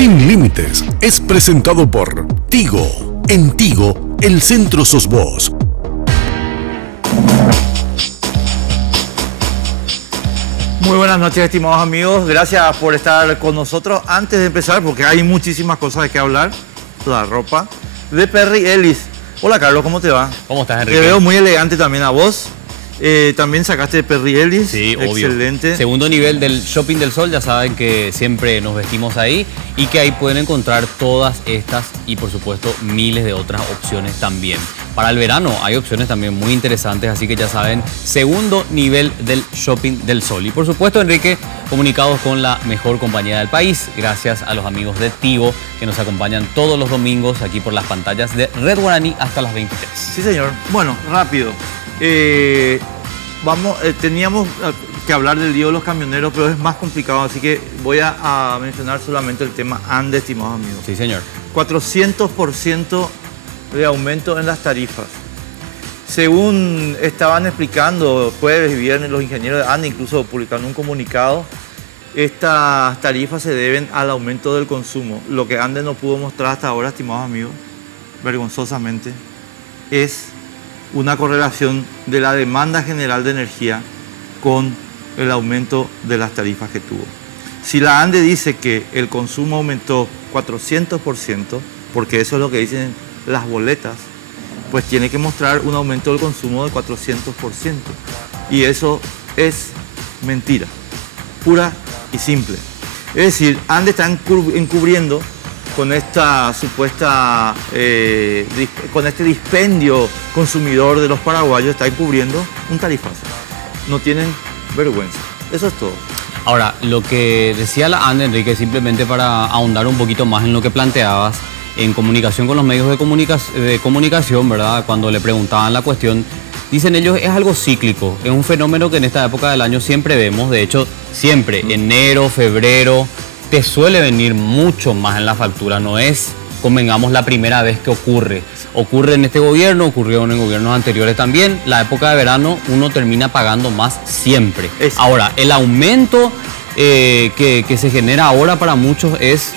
Sin Límites es presentado por Tigo. En Tigo, el centro sos vos. Muy buenas noches, estimados amigos. Gracias por estar con nosotros. Antes de empezar, porque hay muchísimas cosas de que hablar, la ropa de Perry Ellis. Hola, Carlos, ¿cómo te va? ¿Cómo estás, Enrique? Te veo muy elegante también a vos. También sacaste de Perry Ellis. Sí, obvio. Excelente. Segundo nivel del Shopping del Sol, ya saben que siempre nos vestimos ahí y que ahí pueden encontrar todas estas y por supuesto miles de otras opciones también. Para el verano hay opciones también muy interesantes, así que ya saben, segundo nivel del Shopping del Sol. Y por supuesto, Enrique, comunicados con la mejor compañía del país, gracias a los amigos de Tigo que nos acompañan todos los domingos aquí por las pantallas de Red Guaraní hasta las 23. Sí, señor. Bueno, rápido. Teníamos que hablar del lío de los camioneros, pero es más complicado, así que voy a mencionar solamente el tema ANDE, estimados amigos. Sí, señor. 400% de aumento en las tarifas. Según estaban explicando jueves y viernes los ingenieros de ANDE, incluso publicaron un comunicado, estas tarifas se deben al aumento del consumo. Lo que ANDE no pudo mostrar hasta ahora, estimados amigos, vergonzosamente, es una correlación de la demanda general de energía con el aumento de las tarifas que tuvo. Si la ANDE dice que el consumo aumentó 400%, porque eso es lo que dicen las boletas, pues tiene que mostrar un aumento del consumo de 400%. Y eso es mentira, pura y simple. Es decir, ANDE está encubriendo con esta supuesta, con este dispendio consumidor de los paraguayos, está encubriendo un tarifazo. No tienen vergüenza. Eso es todo. Ahora, lo que decía la ANDE, Enrique, simplemente para ahondar un poquito más en lo que planteabas, en comunicación con los medios de comunicación, ¿verdad? Cuando le preguntaban la cuestión, dicen ellos, es algo cíclico, es un fenómeno que en esta época del año siempre vemos, de hecho, siempre, enero, febrero, te suele venir mucho más en la factura, no es, convengamos, la primera vez que ocurre. Ocurre en este gobierno, ocurrió en gobiernos anteriores también, la época de verano uno termina pagando más siempre. Ahora, el aumento que se genera ahora para muchos es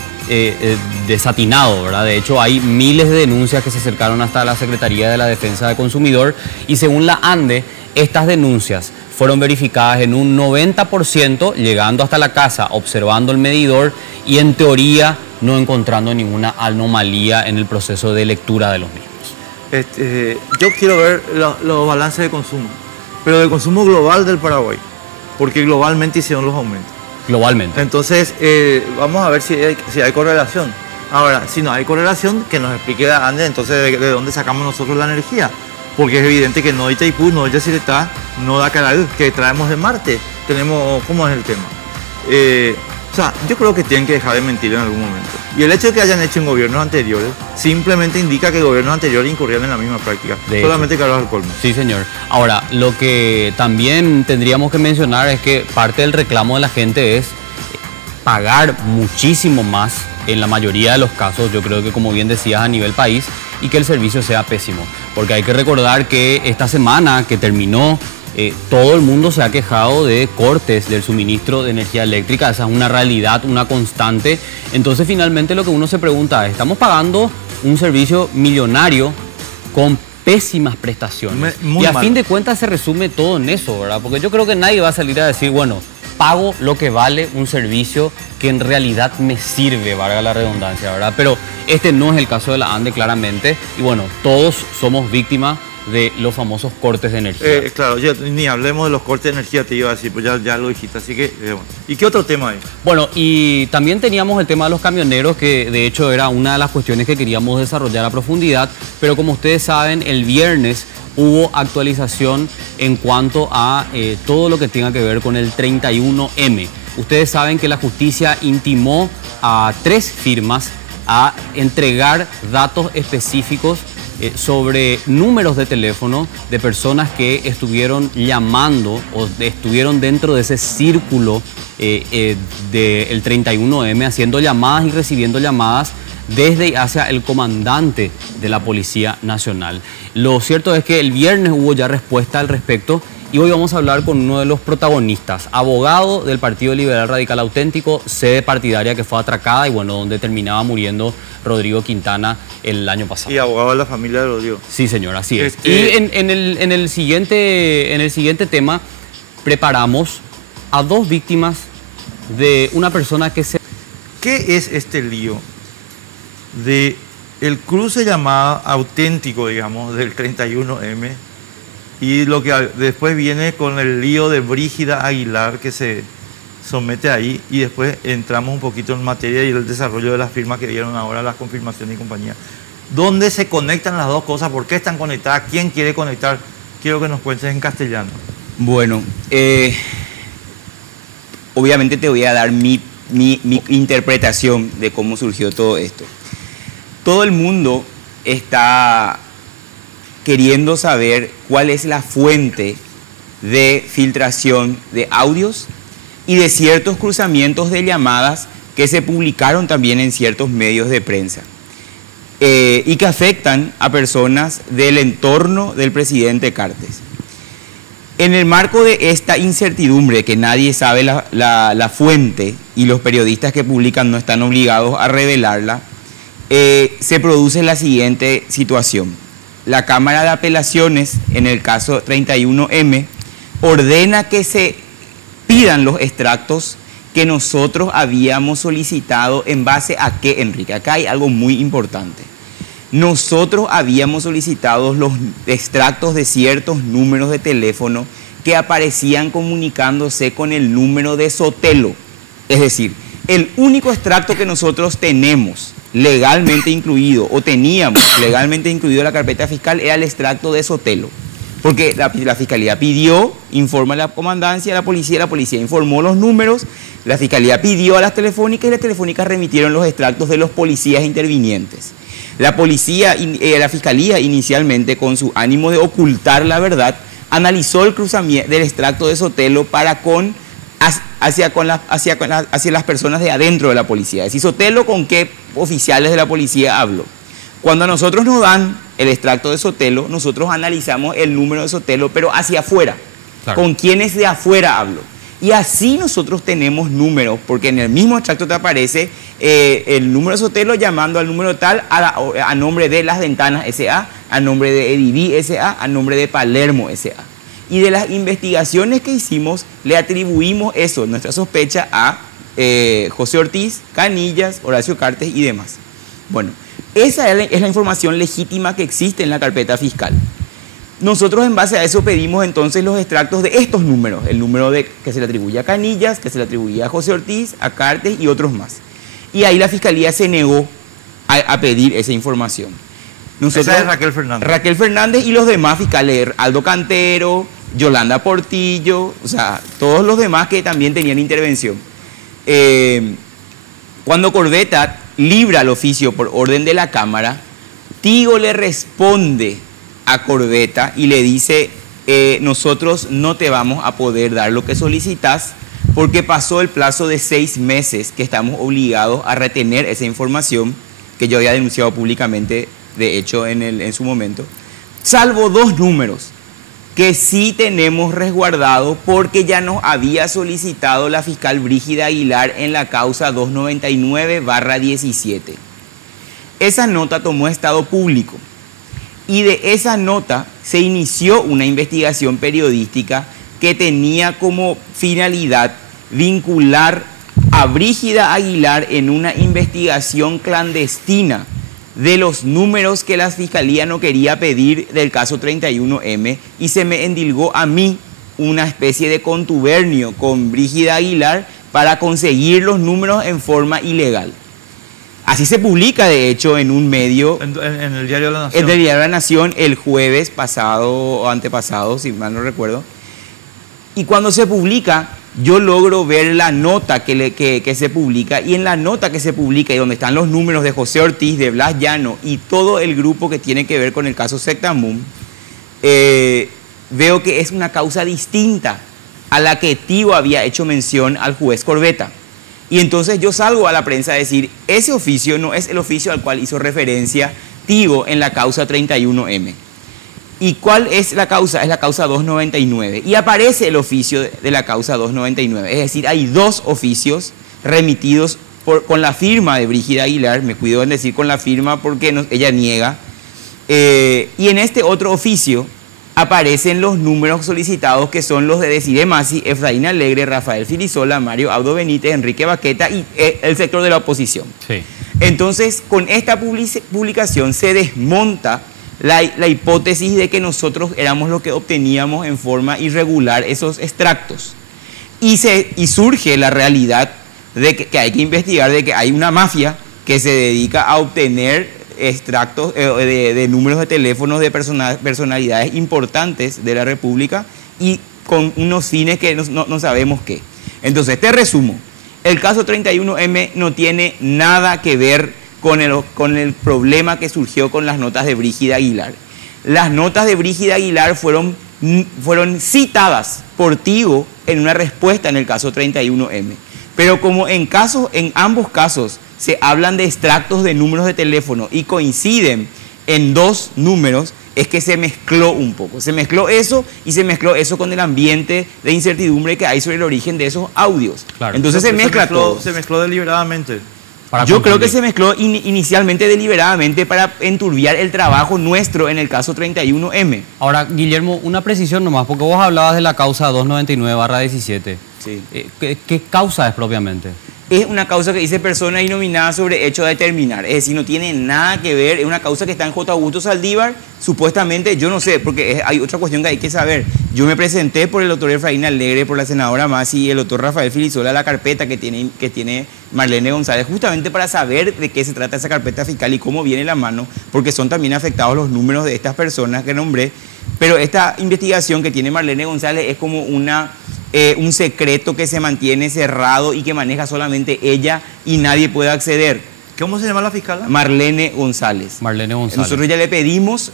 desatinado, ¿verdad? De hecho, hay miles de denuncias que se acercaron hasta la Secretaría de la Defensa del Consumidor y según la ANDE, estas denuncias fueron verificadas en un 90%, llegando hasta la casa, observando el medidor y en teoría no encontrando ninguna anomalía en el proceso de lectura de los mismos. Yo quiero ver los balances de consumo, pero del consumo global del Paraguay, porque globalmente hicieron los aumentos. Globalmente. Entonces, vamos a ver si hay correlación. Ahora, si no hay correlación, que nos explique la ANDE, entonces de dónde sacamos nosotros la energía. Porque es evidente que no de Itaipú, no de Yacyretá, no de Acaragüe, que traemos de Marte. ¿Cómo es el tema? O sea, yo creo que tienen que dejar de mentir en algún momento. Y el hecho de que hayan hecho en gobiernos anteriores simplemente indica que gobiernos anteriores incurrían en la misma práctica. Solamente Carlos al colmo. Sí, señor. Ahora, lo que también tendríamos que mencionar es que parte del reclamo de la gente es pagar muchísimo más en la mayoría de los casos, yo creo que como bien decías a nivel país, y que el servicio sea pésimo. Porque hay que recordar que esta semana que terminó, todo el mundo se ha quejado de cortes del suministro de energía eléctrica, esa es una realidad, una constante. Entonces finalmente lo que uno se pregunta es, estamos pagando un servicio millonario con pésimas prestaciones. Y a fin de cuentas se resume todo en eso, ¿verdad? Porque yo creo que nadie va a salir a decir, bueno, pago lo que vale un servicio que en realidad me sirve, valga la redundancia, ¿verdad? Pero este no es el caso de la ANDE, claramente. Y bueno, todos somos víctimas de los famosos cortes de energía. Claro, ni hablemos de los cortes de energía, te iba a decir, pues ya lo dijiste, así que... bueno. ¿Y qué otro tema hay? Bueno, y también teníamos el tema de los camioneros, que de hecho era una de las cuestiones que queríamos desarrollar a profundidad, pero como ustedes saben, el viernes hubo actualización en cuanto a todo lo que tenga que ver con el 31M. Ustedes saben que la justicia intimó a 3 firmas a entregar datos específicos sobre números de teléfono de personas que estuvieron llamando o estuvieron dentro de ese círculo del 31M, haciendo llamadas y recibiendo llamadas desde y hacia el comandante de la Policía Nacional. Lo cierto es que el viernes hubo ya respuesta al respecto y hoy vamos a hablar con uno de los protagonistas, abogado del Partido Liberal Radical Auténtico, sede partidaria que fue atracada y bueno, donde terminaba muriendo Rodrigo Quintana el año pasado. Y abogado de la familia de Rodrigo. Sí, señor, así es. Y en el siguiente tema preparamos a dos víctimas de una persona que se... ¿Qué es este lío de el cruce llamado auténtico, digamos, del 31M y lo que después viene con el lío de Brígida Aguilar que se somete ahí y después entramos un poquito en materia y el desarrollo de las firmas que dieron ahora, las confirmaciones y compañía? ¿Dónde se conectan las dos cosas? ¿Por qué están conectadas? ¿Quién quiere conectar? Quiero que nos cuentes en castellano. Bueno, obviamente te voy a dar mi interpretación de cómo surgió todo esto. Todo el mundo está queriendo saber cuál es la fuente de filtración de audios y de ciertos cruzamientos de llamadas que se publicaron también en ciertos medios de prensa y que afectan a personas del entorno del presidente Cartes. En el marco de esta incertidumbre, que nadie sabe la fuente y los periodistas que publican no están obligados a revelarla, se produce la siguiente situación. La Cámara de Apelaciones, en el caso 31M, ordena que se pidan los extractos que nosotros habíamos solicitado. ¿En base a qué, Enrique? Acá hay algo muy importante. Nosotros habíamos solicitado los extractos de ciertos números de teléfono que aparecían comunicándose con el número de Sotelo. Es decir, el único extracto que nosotros tenemos legalmente incluido, o teníamos legalmente incluido en la carpeta fiscal, era el extracto de Sotelo. Porque la Fiscalía pidió, informa a la comandancia, a la policía informó los números, la Fiscalía pidió a las telefónicas y las telefónicas remitieron los extractos de los policías intervinientes. La Fiscalía inicialmente, con su ánimo de ocultar la verdad, analizó el cruzamiento del extracto de Sotelo hacia las personas de adentro de la policía. Es decir, Sotelo con qué oficiales de la policía habló. Cuando a nosotros nos dan el extracto de Sotelo, nosotros analizamos el número de Sotelo, pero hacia afuera, claro, con quienes de afuera habló. Y así nosotros tenemos números, porque en el mismo extracto te aparece el número de Sotelo llamando al número tal a nombre de Las Ventanas S.A., a nombre de Ediví S.A., a nombre de Palermo S.A. Y de las investigaciones que hicimos, le atribuimos eso, nuestra sospecha, a José Ortiz, Canillas, Horacio Cartes y demás. Bueno, esa es la información legítima que existe en la carpeta fiscal. Nosotros en base a eso pedimos entonces los extractos de estos números, el número que se le atribuye a Canillas, que se le atribuye a José Ortiz, a Cartes y otros más. Y ahí la Fiscalía se negó a pedir esa información. Esa es Raquel Fernández. Raquel Fernández y los demás fiscales, Aldo Cantero, Yolanda Portillo, o sea, todos los demás que también tenían intervención. Cuando Corbeta libra el oficio por orden de la Cámara, Tigo le responde a Corbeta y le dice, nosotros no te vamos a poder dar lo que solicitas porque pasó el plazo de 6 meses que estamos obligados a retener esa información que yo había denunciado públicamente, de hecho, en su momento, salvo 2 números que sí tenemos resguardado porque ya nos había solicitado la fiscal Brígida Aguilar en la causa 299/17. Esa nota tomó estado público y de esa nota se inició una investigación periodística que tenía como finalidad vincular a Brígida Aguilar en una investigación clandestina de los números que la Fiscalía no quería pedir del caso 31M, y se me endilgó a mí una especie de contubernio con Brígida Aguilar para conseguir los números en forma ilegal. Así se publica, de hecho, en un medio... En el Diario de la Nación. En el Diario de la Nación, el jueves pasado o antepasado, si mal no recuerdo. Y cuando se publica, yo logro ver la nota que se publica, y en la nota que se publica y donde están los números de José Ortiz, de Blas Llano y todo el grupo que tiene que ver con el caso Sectamum, veo que es una causa distinta a la que Tigo había hecho mención al juez Corbeta. Y entonces yo salgo a la prensa a decir, ese oficio no es el oficio al cual hizo referencia Tigo en la causa 31M. ¿Y cuál es la causa? Es la causa 299. Y aparece el oficio de la causa 299. Es decir, hay dos oficios remitidos con la firma de Brígida Aguilar. Me cuido en decir con la firma porque ella niega. Y en este otro oficio aparecen los números solicitados, que son los de Desiree Masi, Efraín Alegre, Rafael Filisola, Mario Abdo Benítez, Enrique Baqueta y el sector de la oposición. Sí. Entonces, con esta publicación se desmonta la hipótesis de que nosotros éramos los que obteníamos en forma irregular esos extractos. Y surge la realidad de que hay que investigar, de que hay una mafia que se dedica a obtener extractos de números de teléfonos de personalidades importantes de la República y con unos fines que no sabemos qué. Entonces, te resumo. El caso 31M no tiene nada que ver con el problema que surgió con las notas de Brígida Aguilar. Las notas de Brígida Aguilar fueron citadas por Tigo en una respuesta en el caso 31M. Pero como en ambos casos se hablan de extractos de números de teléfono y coinciden en dos números, es que se mezcló un poco. Se mezcló eso y se mezcló eso con el ambiente de incertidumbre que hay sobre el origen de esos audios. Claro. Entonces se mezcla todo. Se mezcló deliberadamente. Yo creo que se mezcló inicialmente deliberadamente para enturbiar el trabajo nuestro en el caso 31M. Ahora, Guillermo, una precisión nomás, porque vos hablabas de la causa 299/17. Sí. ¿Qué causa es propiamente? Es una causa que dice persona innominada sobre hecho a determinar. Es decir, no tiene nada que ver, es una causa que está en J. Augusto Saldívar. Supuestamente, yo no sé, porque hay otra cuestión que hay que saber. Yo me presenté por el doctor Efraín Alegre, por la senadora Masi y el doctor Rafael Filisola la carpeta que tiene Marlene González, justamente para saber de qué se trata esa carpeta fiscal y cómo viene la mano, porque son también afectados los números de estas personas que nombré. Pero esta investigación que tiene Marlene González es como un secreto que se mantiene cerrado y que maneja solamente ella y nadie puede acceder. ¿Cómo se llama la fiscal? Marlene González. Marlene González. Nosotros ya le pedimos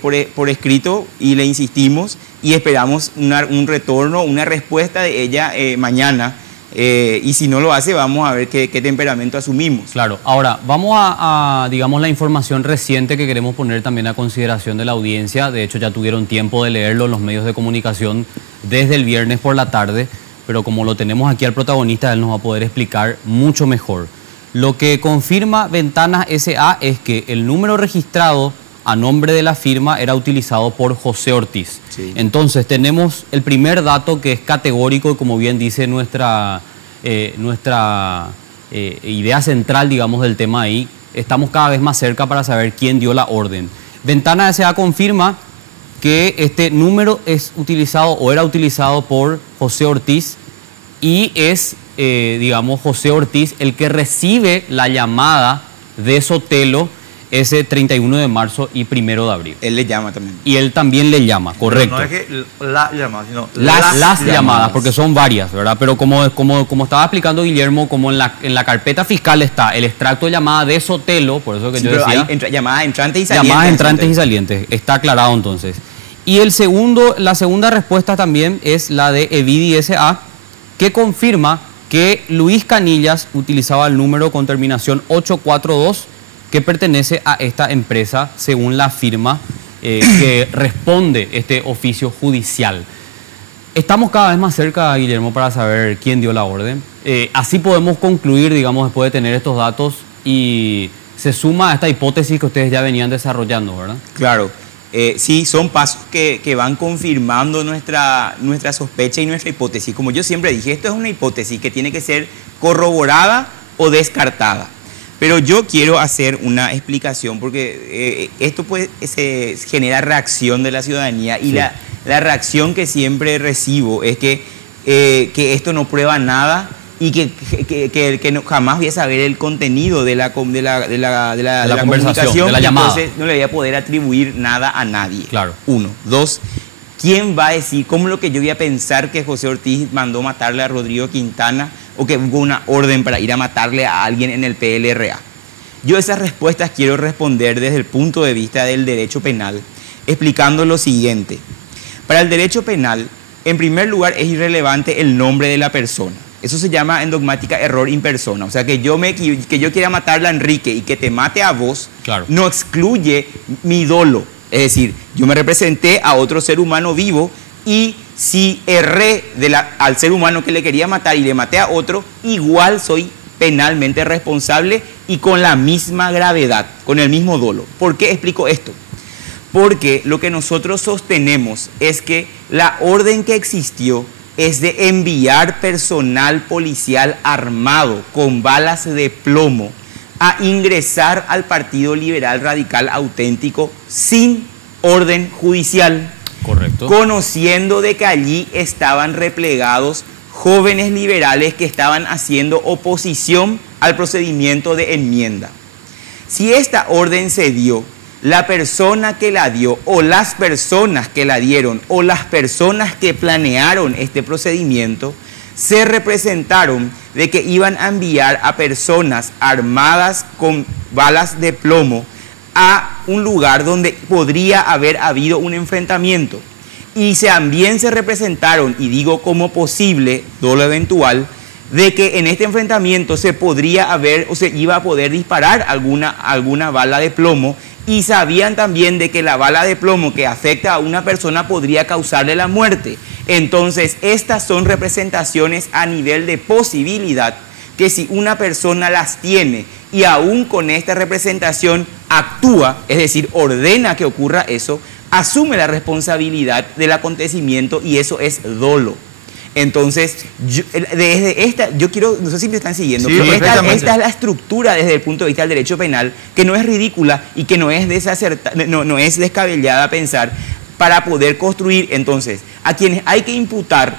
por escrito y le insistimos y esperamos un retorno, una respuesta de ella mañana. Y si no lo hace, vamos a ver qué temperamento asumimos. Claro. Ahora, vamos a, digamos, la información reciente que queremos poner también a consideración de la audiencia. De hecho, ya tuvieron tiempo de leerlo en los medios de comunicación desde el viernes por la tarde, pero como lo tenemos aquí al protagonista, él nos va a poder explicar mucho mejor. Lo que confirma Ventanas S.A. es que el número registrado a nombre de la firma era utilizado por José Ortiz. Sí. Entonces tenemos el primer dato que es categórico y como bien dice nuestra idea central, digamos, del tema ahí, estamos cada vez más cerca para saber quién dio la orden. Ventana S.A. confirma que este número es utilizado o era utilizado por José Ortiz y es, digamos, José Ortiz el que recibe la llamada de Sotelo ese 31 de marzo y 1 de abril. Él le llama también. Y él también le llama, correcto. No es que la llamada, sino Las llamadas, porque son varias, ¿verdad? Pero como estaba explicando Guillermo, como en la carpeta fiscal está el extracto de llamada de Sotelo, por eso que Sí, yo pero decía... hay llamadas entrantes y salientes. Llamadas entrantes y salientes, está aclarado entonces. Y la segunda respuesta también es la de Evidi S.A., que confirma que Luis Canillas utilizaba el número con terminación 842, que pertenece a esta empresa, según la firma que responde este oficio judicial. Estamos cada vez más cerca, Guillermo, para saber quién dio la orden. Así podemos concluir, digamos, después de tener estos datos y se suma a esta hipótesis que ustedes ya venían desarrollando, ¿verdad? Claro. Sí, son pasos que van confirmando nuestra sospecha y nuestra hipótesis. Como yo siempre dije, esto es una hipótesis que tiene que ser corroborada o descartada. Pero yo quiero hacer una explicación porque esto pues se genera reacción de la ciudadanía y sí. La reacción que siempre recibo es que esto no prueba nada y que no, jamás voy a saber el contenido de la comunicación, de la llamada. Entonces no le voy a poder atribuir nada a nadie. Claro. 1. 2. ¿Quién va a decir cómo es lo que yo voy a pensar que José Ortiz mandó matarle a Rodrigo Quintana o que hubo una orden para ir a matarle a alguien en el PLRA? Yo esas respuestas quiero responder desde el punto de vista del derecho penal, explicando lo siguiente. Para el derecho penal, en primer lugar, es irrelevante el nombre de la persona. Eso se llama en dogmática error in persona. O sea, que yo quiera matarle a Enrique y que te mate a vos, claro, no excluye mi dolo. Es decir, yo me representé a otro ser humano vivo y si erré al ser humano que le quería matar y le maté a otro, igual soy penalmente responsable y con la misma gravedad, con el mismo dolo. ¿Por qué explico esto? Porque lo que nosotros sostenemos es que la orden que existió es de enviar personal policial armado con balas de plomo a ingresar al Partido Liberal Radical Auténtico sin orden judicial. Correcto. Conociendo de que allí estaban replegados jóvenes liberales que estaban haciendo oposición al procedimiento de enmienda. Si esta orden se dio, la persona que la dio o las personas que la dieron o las personas que planearon este procedimiento se representaron de que iban a enviar a personas armadas con balas de plomo a un lugar donde podría haber habido un enfrentamiento. Y también se representaron, y digo como posible, dolo eventual, de que en este enfrentamiento se podría haber o se iba a poder disparar alguna bala de plomo, y sabían también de que la bala de plomo que afecta a una persona podría causarle la muerte. Entonces, estas son representaciones a nivel de posibilidad que si una persona las tiene y aún con esta representación actúa, es decir, ordena que ocurra eso, asume la responsabilidad del acontecimiento y eso es dolo. Entonces, yo quiero, no sé si me están siguiendo, Sí, pero esta es la estructura desde el punto de vista del derecho penal, que no es ridícula y que no es no es descabellada pensar para poder construir. Entonces, a quienes hay que imputar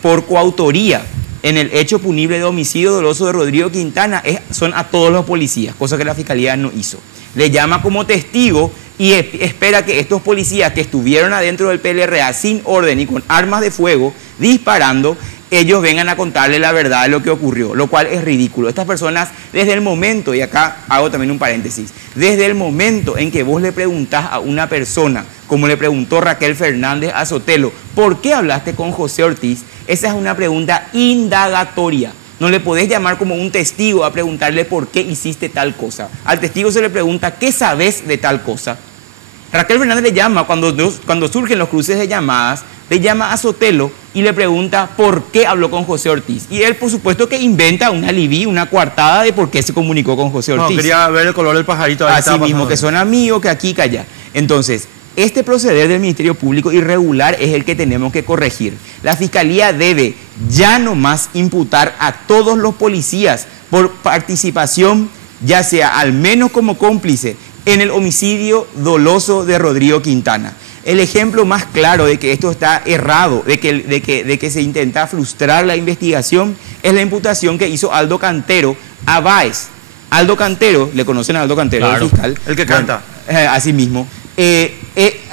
por coautoría en el hecho punible de homicidio doloso de Rodrigo Quintana son a todos los policías, cosa que la Fiscalía no hizo. Le llama como testigo y espera que estos policías que estuvieron adentro del PLRA sin orden y con armas de fuego disparando, ellos vengan a contarle la verdad de lo que ocurrió, lo cual es ridículo. Estas personas, desde el momento, y acá hago también un paréntesis, desde el momento en que vos le preguntás a una persona, como le preguntó Raquel Fernández a Sotelo, ¿por qué hablaste con José Ortiz? Esa es una pregunta indagatoria. No le podés llamar como un testigo a preguntarle por qué hiciste tal cosa. Al testigo se le pregunta, ¿qué sabes de tal cosa? Raquel Fernández le llama, cuando surgen los cruces de llamadas, le llama a Sotelo y le pregunta por qué habló con José Ortiz. Y él, por supuesto, que inventa un alibi, una coartada de por qué se comunicó con José Ortiz. No, quería ver el color del pajarito. Así mismo, que son amigos, que aquí, que allá. Entonces, este proceder del Ministerio Público irregular es el que tenemos que corregir. La Fiscalía debe ya no más imputar a todos los policías por participación, ya sea al menos como cómplice, en el homicidio doloso de Rodrigo Quintana. El ejemplo más claro de que esto está errado, de que se intenta frustrar la investigación, es la imputación que hizo Aldo Cantero a Báez. Aldo Cantero, le conocen a Aldo Cantero, claro, el fiscal. El que canta. Así mismo.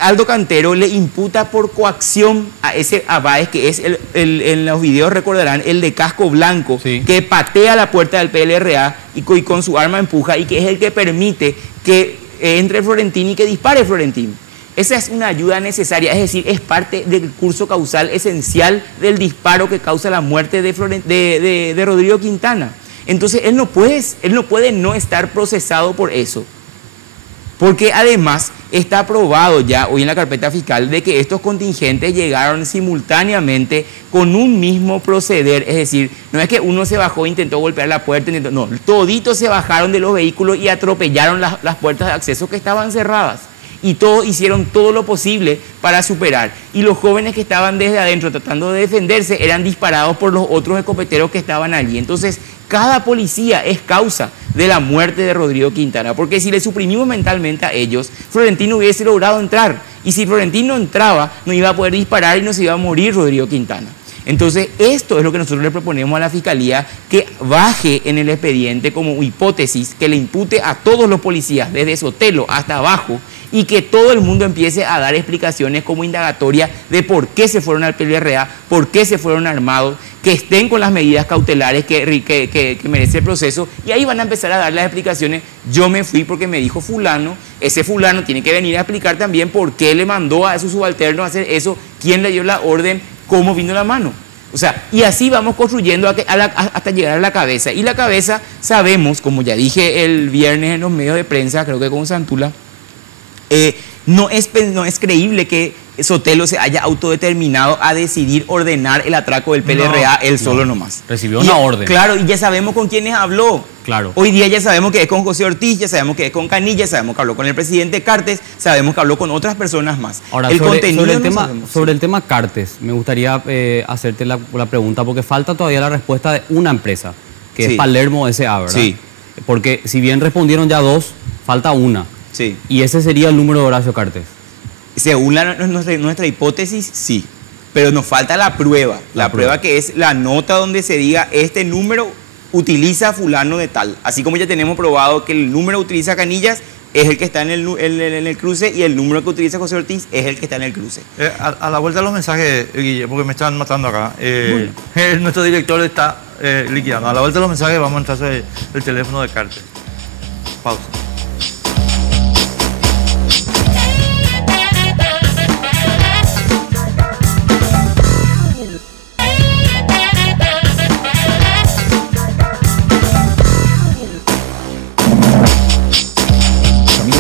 Aldo Cantero le imputa por coacción a Báez, que es en los videos recordarán, el de casco blanco, sí, que patea la puerta del PLRA y con su arma empuja, y que es el que permite que entre Florentini y que dispare Florentini. Esa es una ayuda necesaria, es decir, es parte del curso causal esencial del disparo que causa la muerte de Rodrigo Quintana. Entonces él no puede no estar procesado por eso. Porque además está probado ya hoy en la carpeta fiscal de que estos contingentes llegaron simultáneamente con un mismo proceder. Es decir, no es que uno se bajó e intentó golpear la puerta, no, toditos se bajaron de los vehículos y atropellaron las puertas de acceso que estaban cerradas. Y todos hicieron todo lo posible para superar. Y los jóvenes que estaban desde adentro tratando de defenderse eran disparados por los otros escopeteros que estaban allí. Entonces, cada policía es causa de la muerte de Rodrigo Quintana, porque si le suprimimos mentalmente a ellos, Florentino hubiese logrado entrar, y si Florentino entraba, no iba a poder disparar y no se iba a morir Rodrigo Quintana. Entonces, esto es lo que nosotros le proponemos a la Fiscalía, que baje en el expediente como hipótesis, que le impute a todos los policías, desde Sotelo hasta abajo, y que todo el mundo empiece a dar explicaciones como indagatoria de por qué se fueron al PLRA, por qué se fueron armados, que estén con las medidas cautelares que merece el proceso, y ahí van a empezar a dar las explicaciones. Yo me fui porque me dijo fulano, ese fulano tiene que venir a explicar también por qué le mandó a esos subalternos a hacer eso, quién le dio la orden, cómo vino la mano. O sea, y así vamos construyendo hasta llegar a la cabeza. Y la cabeza, sabemos, como ya dije el viernes en los medios de prensa, creo que con Santula, No es creíble que Sotelo se haya autodeterminado a decidir ordenar el atraco del PLRA él solo nomás. Recibió una orden. Claro, y ya sabemos con quiénes habló. Claro. Hoy día ya sabemos que es con José Ortiz, ya sabemos que es con Canilla, sabemos que habló con el presidente Cartes, sabemos que habló con otras personas más. Ahora, sobre el tema Cartes, me gustaría hacerte la pregunta, porque falta todavía la respuesta de una empresa, que es Palermo S.A., ¿verdad? Sí. Porque si bien respondieron ya dos, falta una. Sí. Y ese sería el número de Horacio Cartes. Según nuestra hipótesis, sí. Pero nos falta la prueba. La prueba que es la nota donde se diga este número utiliza fulano de tal. Así como ya tenemos probado que el número utiliza Canillas es el que está en el cruce y el número que utiliza José Ortiz es el que está en el cruce. A la vuelta de los mensajes, Guille, porque me están matando acá, nuestro director está liquidando. A la vuelta de los mensajes vamos a entrar sobre el teléfono de Cartes. Pausa.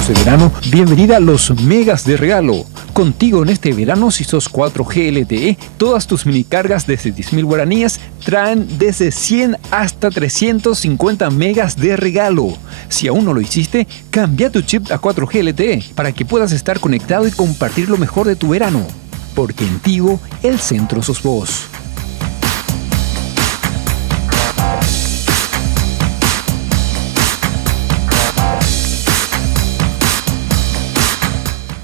De verano, bienvenida a los megas de regalo. Contigo en este verano, si sos 4G LTE, todas tus mini cargas desde 10.000 guaraníes traen desde 100 hasta 350 megas de regalo. Si aún no lo hiciste, cambia tu chip a 4G LTE para que puedas estar conectado y compartir lo mejor de tu verano. Porque en Tigo, el centro sos vos.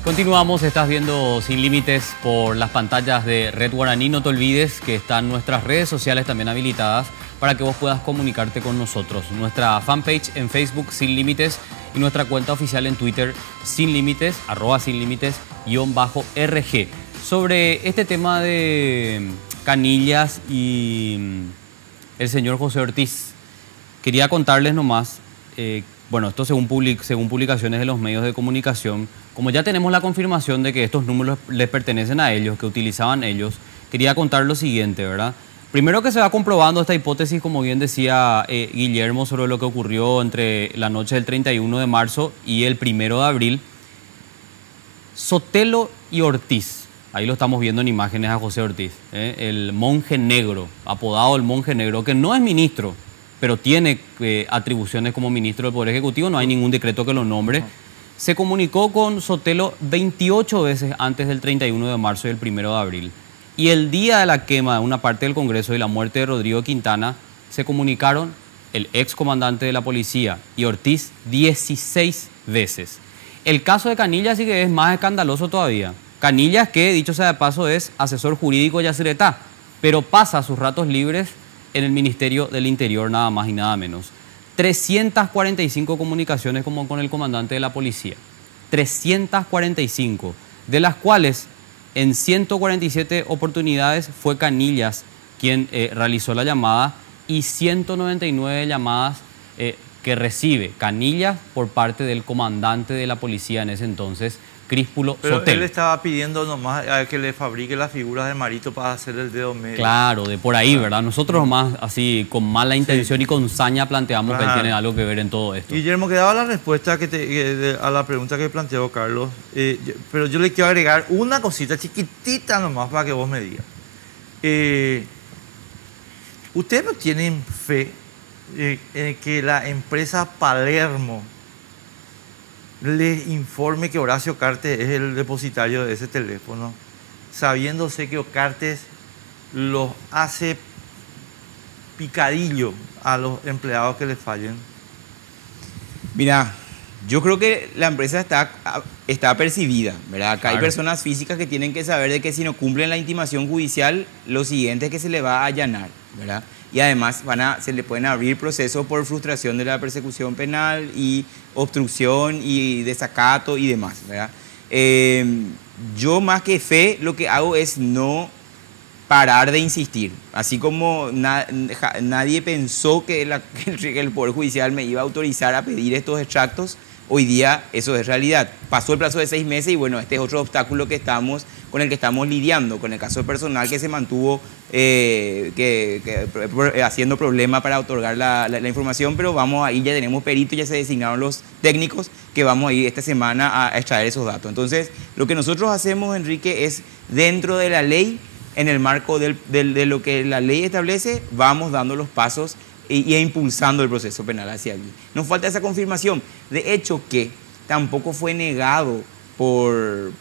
Continuamos, estás viendo Sin Límites por las pantallas de Red Guaraní. No te olvides que están nuestras redes sociales también habilitadas para que vos puedas comunicarte con nosotros. Nuestra fanpage en Facebook, Sin Límites, y nuestra cuenta oficial en Twitter, Sin Límites, @sinlímites_RG. Sobre este tema de Canillas y el señor José Ortiz, quería contarles nomás, bueno, esto según publicaciones de los medios de comunicación. Como ya tenemos la confirmación de que estos números les pertenecen a ellos, que utilizaban ellos, quería contar lo siguiente, ¿verdad? Primero que se va comprobando esta hipótesis, como bien decía Guillermo, sobre lo que ocurrió entre la noche del 31 de marzo y el 1 de abril. Sotelo y Ortiz, ahí lo estamos viendo en imágenes a José Ortiz, el monje negro, apodado el monje negro, que no es ministro, pero tiene atribuciones como ministro del Poder Ejecutivo, no hay ningún decreto que lo nombre. Se comunicó con Sotelo 28 veces antes del 31 de marzo y el 1 de abril. Y el día de la quema de una parte del Congreso y la muerte de Rodrigo Quintana, se comunicaron el ex comandante de la policía y Ortiz 16 veces. El caso de Canillas sí que es más escandaloso todavía. Canillas, que dicho sea de paso es asesor jurídico de Yacyretá, pero pasa sus ratos libres en el Ministerio del Interior, nada más y nada menos. 345 comunicaciones como con el comandante de la policía. 345, de las cuales en 147 oportunidades fue Canillas quien realizó la llamada y 199 llamadas que recibe Canillas por parte del comandante de la policía en ese entonces, Críspulo Sotelo. Pero él estaba pidiendo nomás a que le fabrique las figuras de Marito para hacer el dedo medio. Claro, de por ahí, ¿verdad? Nosotros más así, con mala intención y con saña planteamos que él tiene algo que ver en todo esto. Guillermo, quedaba la respuesta a la pregunta que planteó Carlos, pero yo le quiero agregar una cosita chiquitita nomás para que vos me digas. ¿Ustedes no tienen fe en que la empresa Palermo les informe que Horacio Cartes es el depositario de ese teléfono, sabiéndose que Cartes los hace picadillo a los empleados que les fallen? Mira, yo creo que la empresa está apercibida, ¿verdad? Acá Claro. hay personas físicas que tienen que saber de que si no cumplen la intimación judicial, lo siguiente es que se le va a allanar, ¿verdad? Y además se le pueden abrir procesos por frustración de la persecución penal y obstrucción y desacato y demás, ¿verdad? Yo más que fe lo que hago es no parar de insistir. Así como nadie pensó que el Poder Judicial me iba a autorizar a pedir estos extractos, hoy día eso es realidad. Pasó el plazo de 6 meses y bueno, este es otro obstáculo que estamos con el que estamos lidiando, con el caso personal que se mantuvo haciendo problema para otorgar la información, pero vamos ahí, ya tenemos peritos, ya se designaron los técnicos que vamos a ir esta semana a extraer esos datos. Entonces, lo que nosotros hacemos, Enrique, es dentro de la ley, en el marco de lo que la ley establece, vamos dando los pasos y impulsando el proceso penal hacia allí. Nos falta esa confirmación. De hecho, que tampoco fue negado por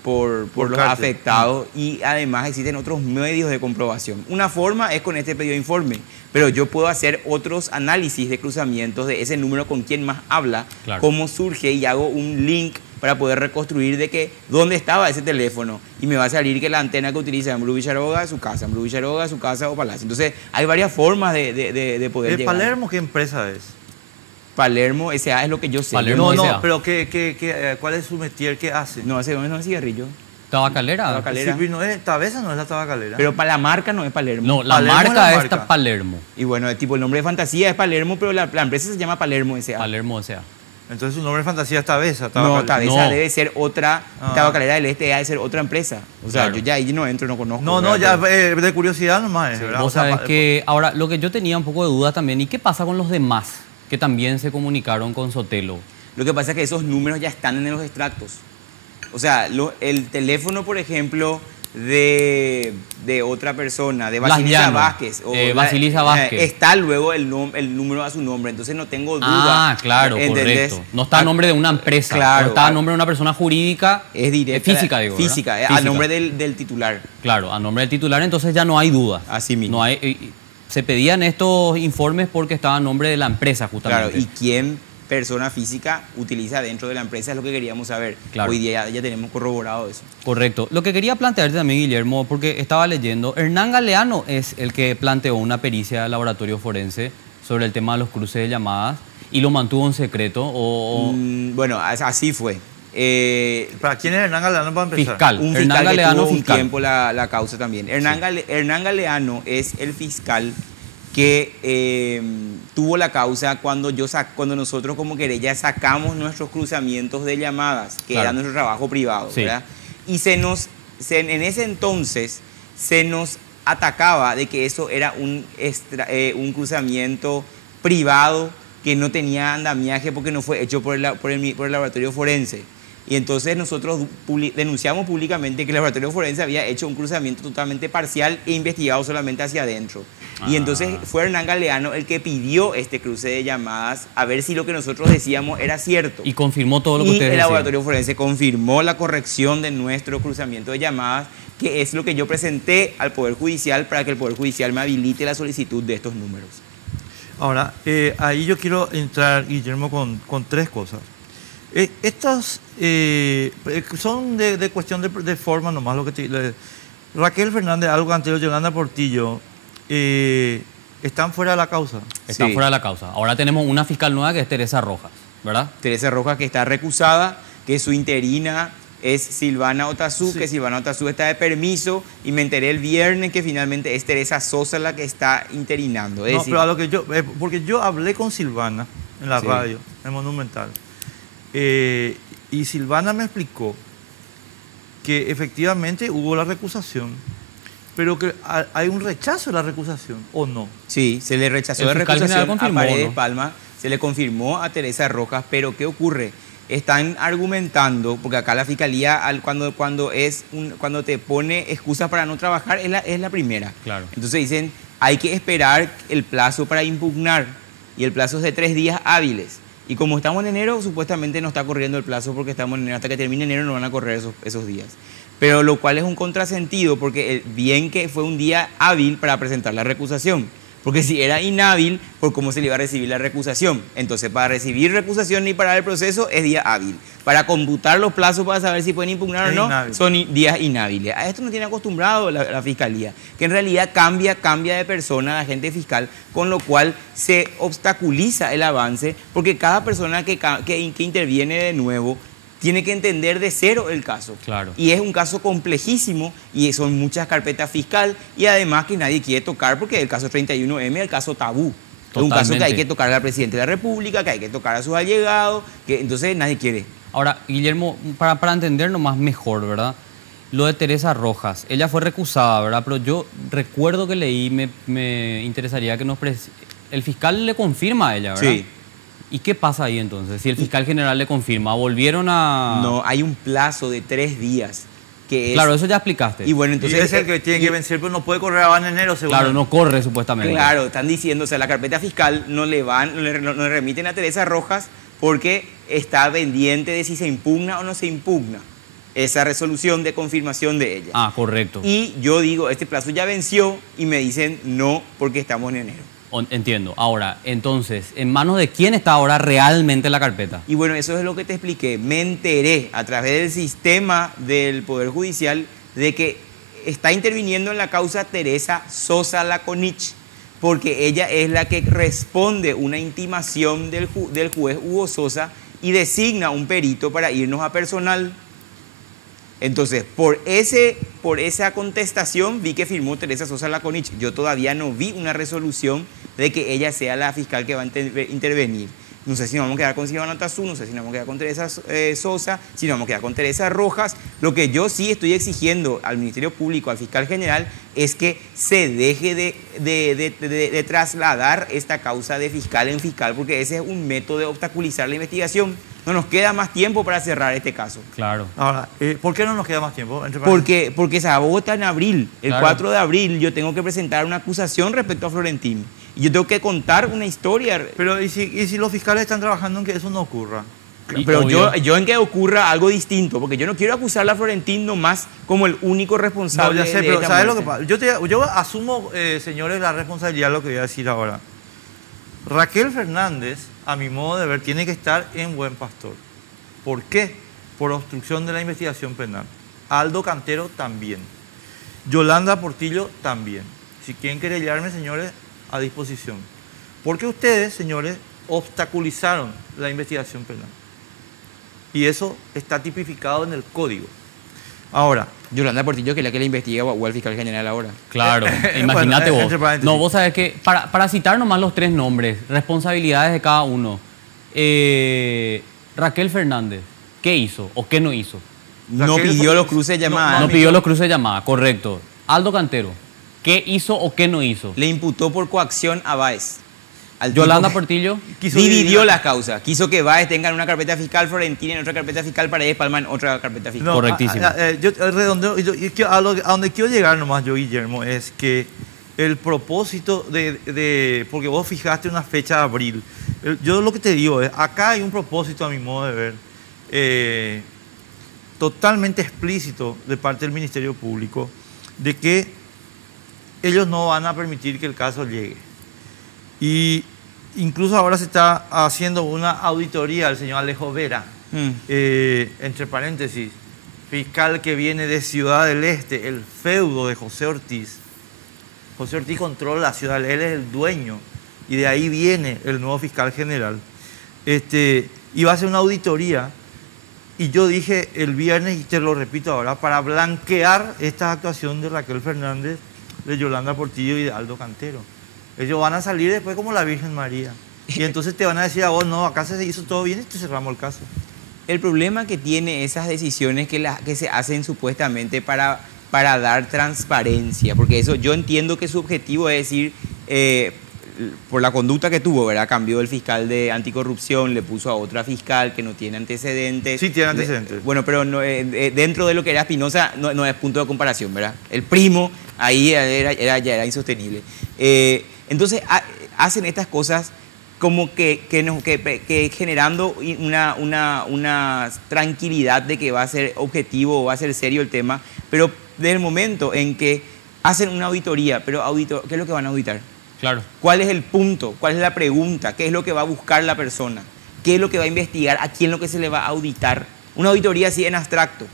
los afectados y además existen otros medios de comprobación. Una forma es con este pedido de informe, pero yo puedo hacer otros análisis de cruzamientos de ese número con quién más habla, Claro. cómo surge, y hago un link para poder reconstruir de que dónde estaba ese teléfono y me va a salir que la antena que utiliza en Blue Villaroga es su casa, en Blue Villaroga es su casa o Palacio. Entonces hay varias formas de poder llegar. ¿Palermo qué empresa es? Palermo S.A. es lo que yo sé. Palermo No, S.A. pero ¿cuál es su métier? ¿Qué hace? No, ese no es cigarrillo. ¿Tabacalera? Tabacalera. Sí, no es Tabesa, no es la tabacalera. Pero para la marca no es Palermo. No, la Palermo es marca la es marca. Palermo. Y bueno, tipo el nombre de fantasía es Palermo, pero la empresa se llama Palermo S.A. Palermo S.A. Entonces su nombre de fantasía es Tabesa. No, tabacalera. Tabesa No. debe ser otra, Ah. Tabacalera del Este debe ser otra empresa. O sea, Claro. yo ya ahí no entro, no conozco. No, ¿verdad? ya de curiosidad nomás es, ¿verdad? Vos O sea, sabés que ahora lo que yo tenía un poco de duda también, ¿y qué pasa con los demás que también se comunicaron con Sotelo? Lo que pasa es que esos números ya están en los extractos. O sea, el teléfono, por ejemplo, de otra persona, de Basilisa Llano. Vázquez. Basilisa Vázquez. Está luego el número a su nombre, entonces no tengo duda. Ah, claro, ¿entendés? correcto. No está a nombre de una empresa, Claro. está a nombre de una persona jurídica, Es directa. física, digo. ¿verdad? Física, a Física. nombre del titular. Claro, a nombre del titular, entonces ya no hay duda. Así mismo. No hay, se pedían estos informes porque estaba a nombre de la empresa, justamente. Claro, y quién persona física utiliza dentro de la empresa es lo que queríamos saber. Claro. Hoy día ya tenemos corroborado eso. Correcto. Lo que quería plantearte también, Guillermo, porque estaba leyendo, Hernán Galeano es el que planteó una pericia del laboratorio forense sobre el tema de los cruces de llamadas y lo mantuvo en secreto Bueno, así fue. ¿Para quién es Hernán Galeano para empezar? fiscal. Un Hernán fiscal que Galeano, tuvo un fiscal. tiempo la causa también. Hernán Galeano es el fiscal que tuvo la causa cuando nosotros como querella sacamos nuestros cruzamientos de llamadas, que Claro. era nuestro trabajo privado, Sí. ¿verdad? Y en ese entonces se nos atacaba de que eso era un cruzamiento privado que no tenía andamiaje porque no fue hecho por el laboratorio forense. Y entonces nosotros denunciamos públicamente que el laboratorio forense había hecho un cruzamiento totalmente parcial e investigado solamente hacia adentro. Y entonces fue Hernán Galeano el que pidió este cruce de llamadas a ver si lo que nosotros decíamos era cierto. Y confirmó todo lo que Y ustedes el decían. laboratorio forense confirmó la corrección de nuestro cruzamiento de llamadas, que es lo que yo presenté al Poder Judicial para que el Poder Judicial me habilite la solicitud de estos números. Ahora, ahí yo quiero entrar, Guillermo, con tres cosas. Estas son de cuestión de forma nomás. Raquel Fernández, Algo Anterior, Yolanda Portillo, están fuera de la causa. Están Sí. fuera de la causa. Ahora tenemos una fiscal nueva que es Teresa Rojas, ¿verdad? Teresa Rojas, que está recusada, que su interina es Silvana Otazú, Sí. que Silvana Otazú está de permiso, y me enteré el viernes que finalmente es Teresa Sosa la que está interinando. Es No, decir, pero a lo que porque yo hablé con Silvana en la Sí. radio, en Monumental, y Silvana me explicó que efectivamente hubo la recusación, pero que hay un rechazo de la recusación, ¿o no? sí, se le rechazó El de fiscal recusación general a confirmó, Paredes ¿no? Palma, se le confirmó a Teresa Rojas, pero ¿qué ocurre? Están argumentando, porque acá la fiscalía cuando te pone excusas para no trabajar es la primera. Claro. Entonces dicen, hay que esperar el plazo para impugnar, y el plazo es de 3 días hábiles. Y como estamos en enero, supuestamente no está corriendo el plazo porque estamos en enero, hasta que termine enero no van a correr esos días. Pero lo cual es un contrasentido, porque bien que fue un día hábil para presentar la recusación. Porque si era inhábil, ¿por cómo se le iba a recibir la recusación? Entonces, para recibir recusación y parar el proceso es día hábil. Para computar los plazos para saber si pueden impugnar o Es no, inhábil. son días inhábiles. A esto no tiene acostumbrado la Fiscalía, que en realidad cambia de persona la agente fiscal, con lo cual se obstaculiza el avance, porque cada persona que interviene de nuevo tiene que entender de cero el caso. Claro. Y es un caso complejísimo y son muchas carpetas fiscal, y además que nadie quiere tocar porque el caso 31M es el caso tabú. Es un caso que hay Totalmente. que tocar al presidente de la República, que hay que tocar a sus allegados, que entonces nadie quiere. Ahora, Guillermo, para entendernos más mejor, ¿verdad? Lo de Teresa Rojas, ella fue recusada, ¿verdad? Pero yo recuerdo que leí, me interesaría que el fiscal le confirma a ella, ¿verdad? Sí. ¿Y qué pasa ahí entonces? Si el fiscal general le confirma, ¿volvieron a...? No, hay un plazo de 3 días que es... Claro, eso ya explicaste. Y bueno, Entonces entonces... es el que tiene que vencer, pero no puede correr a en enero, según Claro, él. no corre supuestamente. Claro, están diciendo, o sea, la carpeta fiscal no le remiten a Teresa Rojas porque está pendiente de si se impugna o no se impugna esa resolución de confirmación de ella. Ah, correcto. Y yo digo, este plazo ya venció y me dicen no porque estamos en enero. Entiendo. Ahora, entonces, ¿en manos de quién está ahora realmente la carpeta? Y bueno, eso es lo que te expliqué. Me enteré a través del sistema del Poder Judicial de que está interviniendo en la causa Teresa Sosa Laconich, porque ella es la que responde una intimación del juez Hugo Sosa y designa un perito para irnos a personal. Entonces, por esa contestación vi que firmó Teresa Sosa Laconich. Yo todavía no vi una resolución de que ella sea la fiscal que va a intervenir. No sé si nos vamos a quedar con Silvana Tazú, no sé si nos vamos a quedar con Teresa Sosa, si nos vamos a quedar con Teresa Rojas. Lo que yo sí estoy exigiendo al Ministerio Público, al fiscal general, es que se deje de trasladar esta causa de fiscal en fiscal, porque ese es un método de obstaculizar la investigación. No nos queda más tiempo para cerrar este caso. Claro. Ahora, ¿por qué no nos queda más tiempo? Porque se vota en abril. El Claro. 4 de abril yo tengo que presentar una acusación respecto a Florentino. Y yo tengo que contar una historia. Pero, ¿y si los fiscales están trabajando en que eso no ocurra? Pero obvio. yo en que ocurra algo distinto, porque yo no quiero acusarle a Florentino más como el único No, responsable ya sé, de pero esta ¿sabes lo que muerte. pasa? Yo asumo, señores, la responsabilidad de lo que voy a decir ahora. Raquel Fernández, a mi modo de ver, tiene que estar en Buen Pastor. ¿Por qué? Por obstrucción de la investigación penal. Aldo Cantero también. Yolanda Portillo también. Si quieren querellarme, señores, a disposición. Porque ustedes, señores, obstaculizaron la investigación penal. Y eso está tipificado en el código. Ahora, Yolanda Portillo, que es la que le investiga o al fiscal general ahora. Claro, imagínate Bueno, entre vos. paréntesis. No, vos sabés que, para citar nomás los 3 nombres, responsabilidades de cada uno. Raquel Fernández, ¿qué hizo o qué no hizo? No Raquel pidió fue- los cruces de llamada. No mi- pidió los cruces de llamada, correcto. Aldo Cantero, ¿qué hizo o qué no hizo? Le imputó por coacción a Báez. Al Yolanda tipo que Portillo, quiso dividió dividir- las causas. Quiso que Báez tenga en una carpeta fiscal, Florentino en otra carpeta fiscal, Paredes Palma en otra carpeta fiscal. No, Correctísimo. yo redondeo, a donde quiero llegar nomás yo, Guillermo, es que el propósito porque vos fijaste una fecha de abril. Yo lo que te digo es, acá hay un propósito, a mi modo de ver, totalmente explícito de parte del Ministerio Público, de que ellos no van a permitir que el caso llegue. Y incluso ahora se está haciendo una auditoría al señor Alejo Vera, entre paréntesis, fiscal que viene de Ciudad del Este, el feudo de José Ortiz. José Ortiz controla la ciudad, él es el dueño, y de ahí viene el nuevo fiscal general. Y va a hacer una auditoría, y yo dije el viernes, y te lo repito ahora, para blanquear esta actuación de Raquel Fernández, de Yolanda Portillo y de Aldo Cantero. Ellos van a salir después como la Virgen María. Y entonces te van a decir a vos, no, acá se hizo todo bien y te cerramos el caso. El problema que tiene esas decisiones que se hacen supuestamente para dar transparencia, porque eso yo entiendo que su objetivo es decir, por la conducta que tuvo, ¿verdad? Cambió el fiscal de anticorrupción, le puso a otra fiscal que no tiene antecedentes. Sí, tiene antecedentes. Bueno, pero no, dentro de lo que era Espinosa no es punto de comparación, ¿verdad? El primo ahí ya era insostenible. Entonces hacen estas cosas como que generando una tranquilidad de que va a ser objetivo o va a ser serio el tema, pero desde el momento en que hacen una auditoría, pero ¿qué es lo que van a auditar? claro. ¿Cuál es el punto? ¿Cuál es la pregunta? ¿Qué es lo que va a buscar la persona? ¿Qué es lo que va a investigar? ¿A quién lo que se le va a auditar? Una auditoría así en abstracto.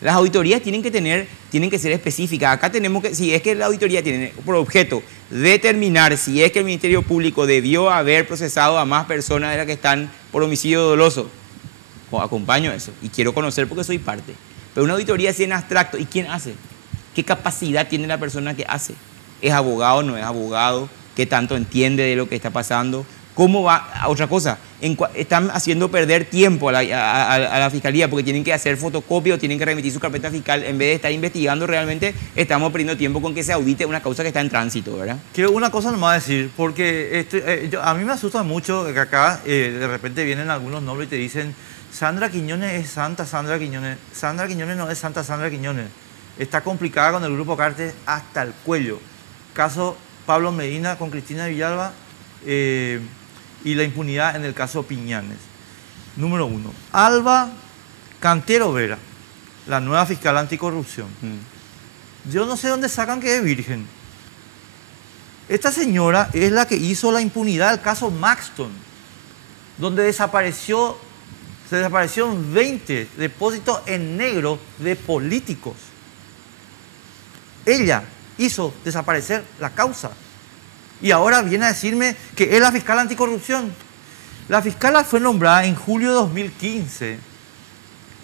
Las auditorías tienen que ser específicas. Acá tenemos que, si es que la auditoría tiene por objeto determinar si es que el Ministerio Público debió haber procesado a más personas de las que están por homicidio doloso, acompaño eso y quiero conocer porque soy parte. Pero una auditoría así en abstracto, ¿y quién hace? ¿Qué capacidad tiene la persona que hace? ¿Es abogado o no es abogado? ¿Qué tanto entiende de lo que está pasando? ¿Cómo va? Otra cosa, están haciendo perder tiempo a la fiscalía porque tienen que hacer fotocopia o tienen que remitir su carpeta fiscal. En vez de estar investigando, realmente estamos perdiendo tiempo con que se audite una causa que está en tránsito, ¿verdad? Quiero una cosa nomás decir, porque a mí me asusta mucho que acá de repente vienen algunos nombres y te dicen Sandra Quiñones es santa, Sandra Quiñones. Sandra Quiñones no es santa, Sandra Quiñones. Está complicada con el grupo Cartes hasta el cuello. Caso Pablo Medina con Cristina Villalba y la impunidad en el caso Piñanes. Número 1. Alba Cantero Vera, la nueva fiscal anticorrupción. Yo no sé dónde sacan que es virgen. Esta señora es la que hizo la impunidad del caso Maxton, donde se desaparecieron 20 depósitos en negro de políticos. Ella hizo desaparecer la causa. Y ahora viene a decirme que es la fiscal anticorrupción. La fiscal fue nombrada en julio de 2015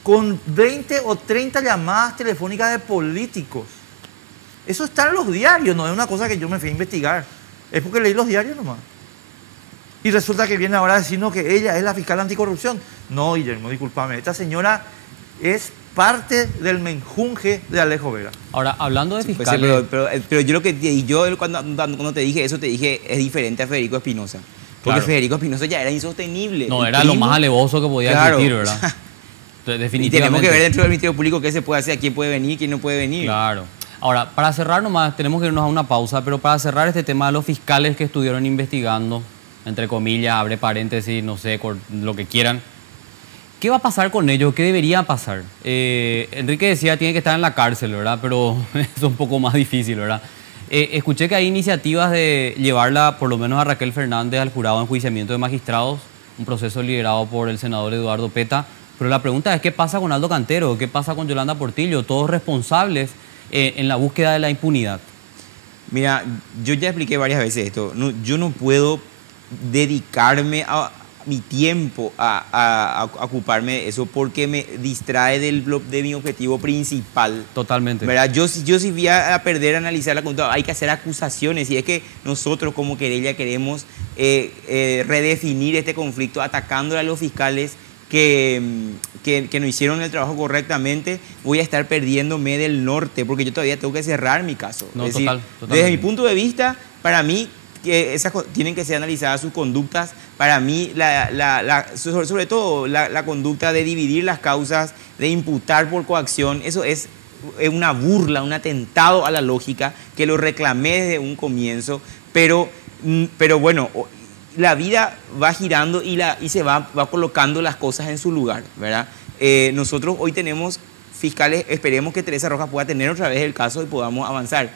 con 20 o 30 llamadas telefónicas de políticos. Eso está en los diarios, no es una cosa que yo me fui a investigar. Es porque leí los diarios nomás. Y resulta que viene ahora a decirnos que ella es la fiscal anticorrupción. No, Guillermo, discúlpame. Esta señora es parte del menjunje de Alejo Vera. Ahora, hablando de Pues sí, fiscales... pero yo lo que cuando te dije eso, te dije es diferente a Federico Espinosa. Porque Claro. Federico Espinosa ya era insostenible. No, El era lo primo- más alevoso que podía Claro. existir, ¿verdad? Entonces, Y definitivamente. tenemos que ver dentro del Ministerio Público qué se puede hacer, quién puede venir, quién no puede venir. Claro. Ahora, para cerrar nomás, tenemos que irnos a una pausa, pero para cerrar este tema de los fiscales que estuvieron investigando, entre comillas, abre paréntesis, no sé, lo que quieran, ¿qué va a pasar con ellos? ¿Qué debería pasar? Enrique decía tiene que estar en la cárcel, ¿verdad? Pero eso es un poco más difícil, ¿verdad? Escuché que hay iniciativas de llevarla, por lo menos a Raquel Fernández, al jurado de enjuiciamiento de magistrados, un proceso liderado por el senador Eduardo Peta. Pero la pregunta es, ¿qué pasa con Aldo Cantero? ¿Qué pasa con Yolanda Portillo? Todos responsables en la búsqueda de la impunidad. Mira, yo ya expliqué varias veces esto. Yo no puedo dedicarme a mi tiempo a ocuparme de eso porque me distrae de mi objetivo principal. Totalmente. ¿Verdad? Yo si voy a perder, analizar la conducta, hay que hacer acusaciones. Y es que nosotros como querella queremos redefinir este conflicto atacándole a los fiscales que no hicieron el trabajo correctamente. Voy a estar perdiéndome del norte porque yo todavía tengo que cerrar mi caso. No, es decir, totalmente. desde mi punto de vista, para mí, que tienen que ser analizadas sus conductas. Para mí, sobre todo la conducta de dividir las causas, de imputar por coacción, eso es una burla, un atentado a la lógica que lo reclamé desde un comienzo, pero bueno, la vida va girando y se va colocando las cosas en su lugar, ¿verdad? Nosotros hoy tenemos fiscales, esperemos que Teresa Rojas pueda tener otra vez el caso y podamos avanzar.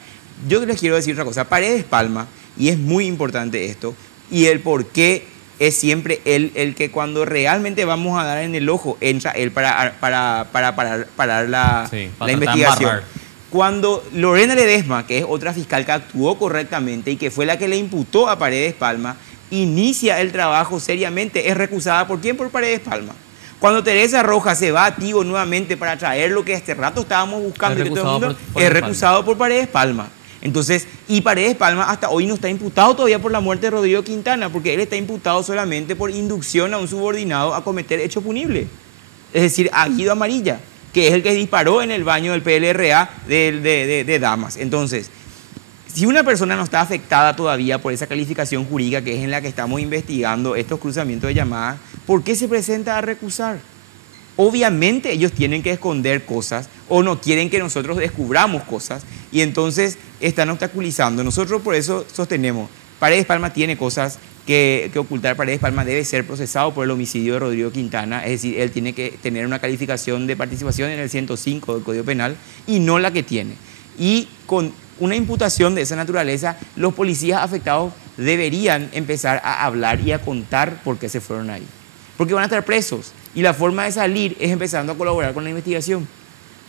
Yo les quiero decir otra cosa, Paredes Palma, y es muy importante esto, y el por qué es siempre él el que cuando realmente vamos a dar en el ojo, entra él para parar la investigación. Embarrar. Cuando Lorena Ledesma, que es otra fiscal que actuó correctamente y que fue la que le imputó a Paredes Palma, inicia el trabajo seriamente, es recusada ¿por quién? Por Paredes Palma. Cuando Teresa Rojas se va a Tigo nuevamente para traer lo que este rato estábamos buscando, Es y que todo el recusado mundo, por es Paredes recusado por Paredes Palma. Entonces, y Paredes Palma hasta hoy no está imputado todavía por la muerte de Rodrigo Quintana, porque él está imputado solamente por inducción a un subordinado a cometer hecho punible. Es decir, a Guido Amarilla, que es el que disparó en el baño del PLRA de Damas. Entonces, si una persona no está afectada todavía por esa calificación jurídica que es en la que estamos investigando estos cruzamientos de llamadas, ¿por qué se presenta a recusar? Obviamente ellos tienen que esconder cosas o no quieren que nosotros descubramos cosas y entonces están obstaculizando. Nosotros por eso sostenemos, Paredes Palma tiene cosas que ocultar. Paredes Palma debe ser procesado por el homicidio de Rodrigo Quintana, es decir, él tiene que tener una calificación de participación en el 105 del Código Penal y no la que tiene. Y con una imputación de esa naturaleza, los policías afectados deberían empezar a hablar y a contar por qué se fueron ahí. Porque van a estar presos y la forma de salir es empezando a colaborar con la investigación.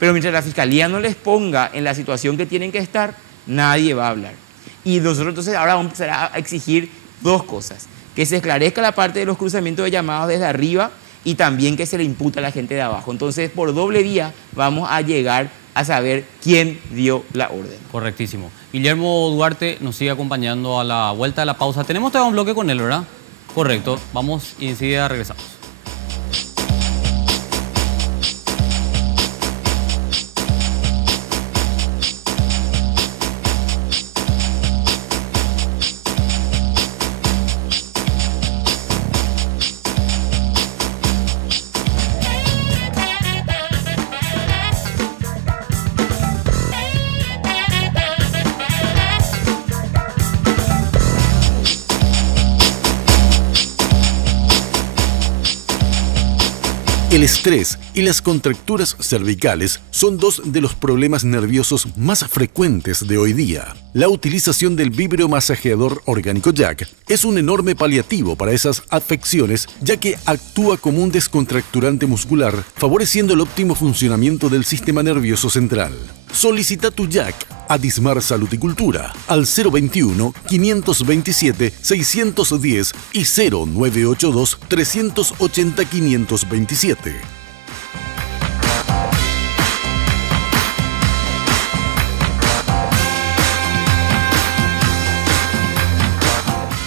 Pero mientras la Fiscalía no les ponga en la situación que tienen que estar, nadie va a hablar. Y nosotros entonces ahora vamos a empezar a exigir dos cosas. Que se esclarezca la parte de los cruzamientos de llamadas desde arriba y también que se le imputa a la gente de abajo. Entonces, por doble vía vamos a llegar a saber quién dio la orden. Correctísimo. Guillermo Duarte nos sigue acompañando a la vuelta de la pausa. Tenemos todavía un bloque con él, ¿verdad? Correcto, vamos y enseguida regresamos. El estrés y las contracturas cervicales son dos de los problemas nerviosos más frecuentes de hoy día. La utilización del vibromasajeador orgánico Jack es un enorme paliativo para esas afecciones, ya que actúa como un descontracturante muscular, favoreciendo el óptimo funcionamiento del sistema nervioso central. Solicita tu Jack a Dismar Salud y Cultura al 021-527-610 y 0982-380-527.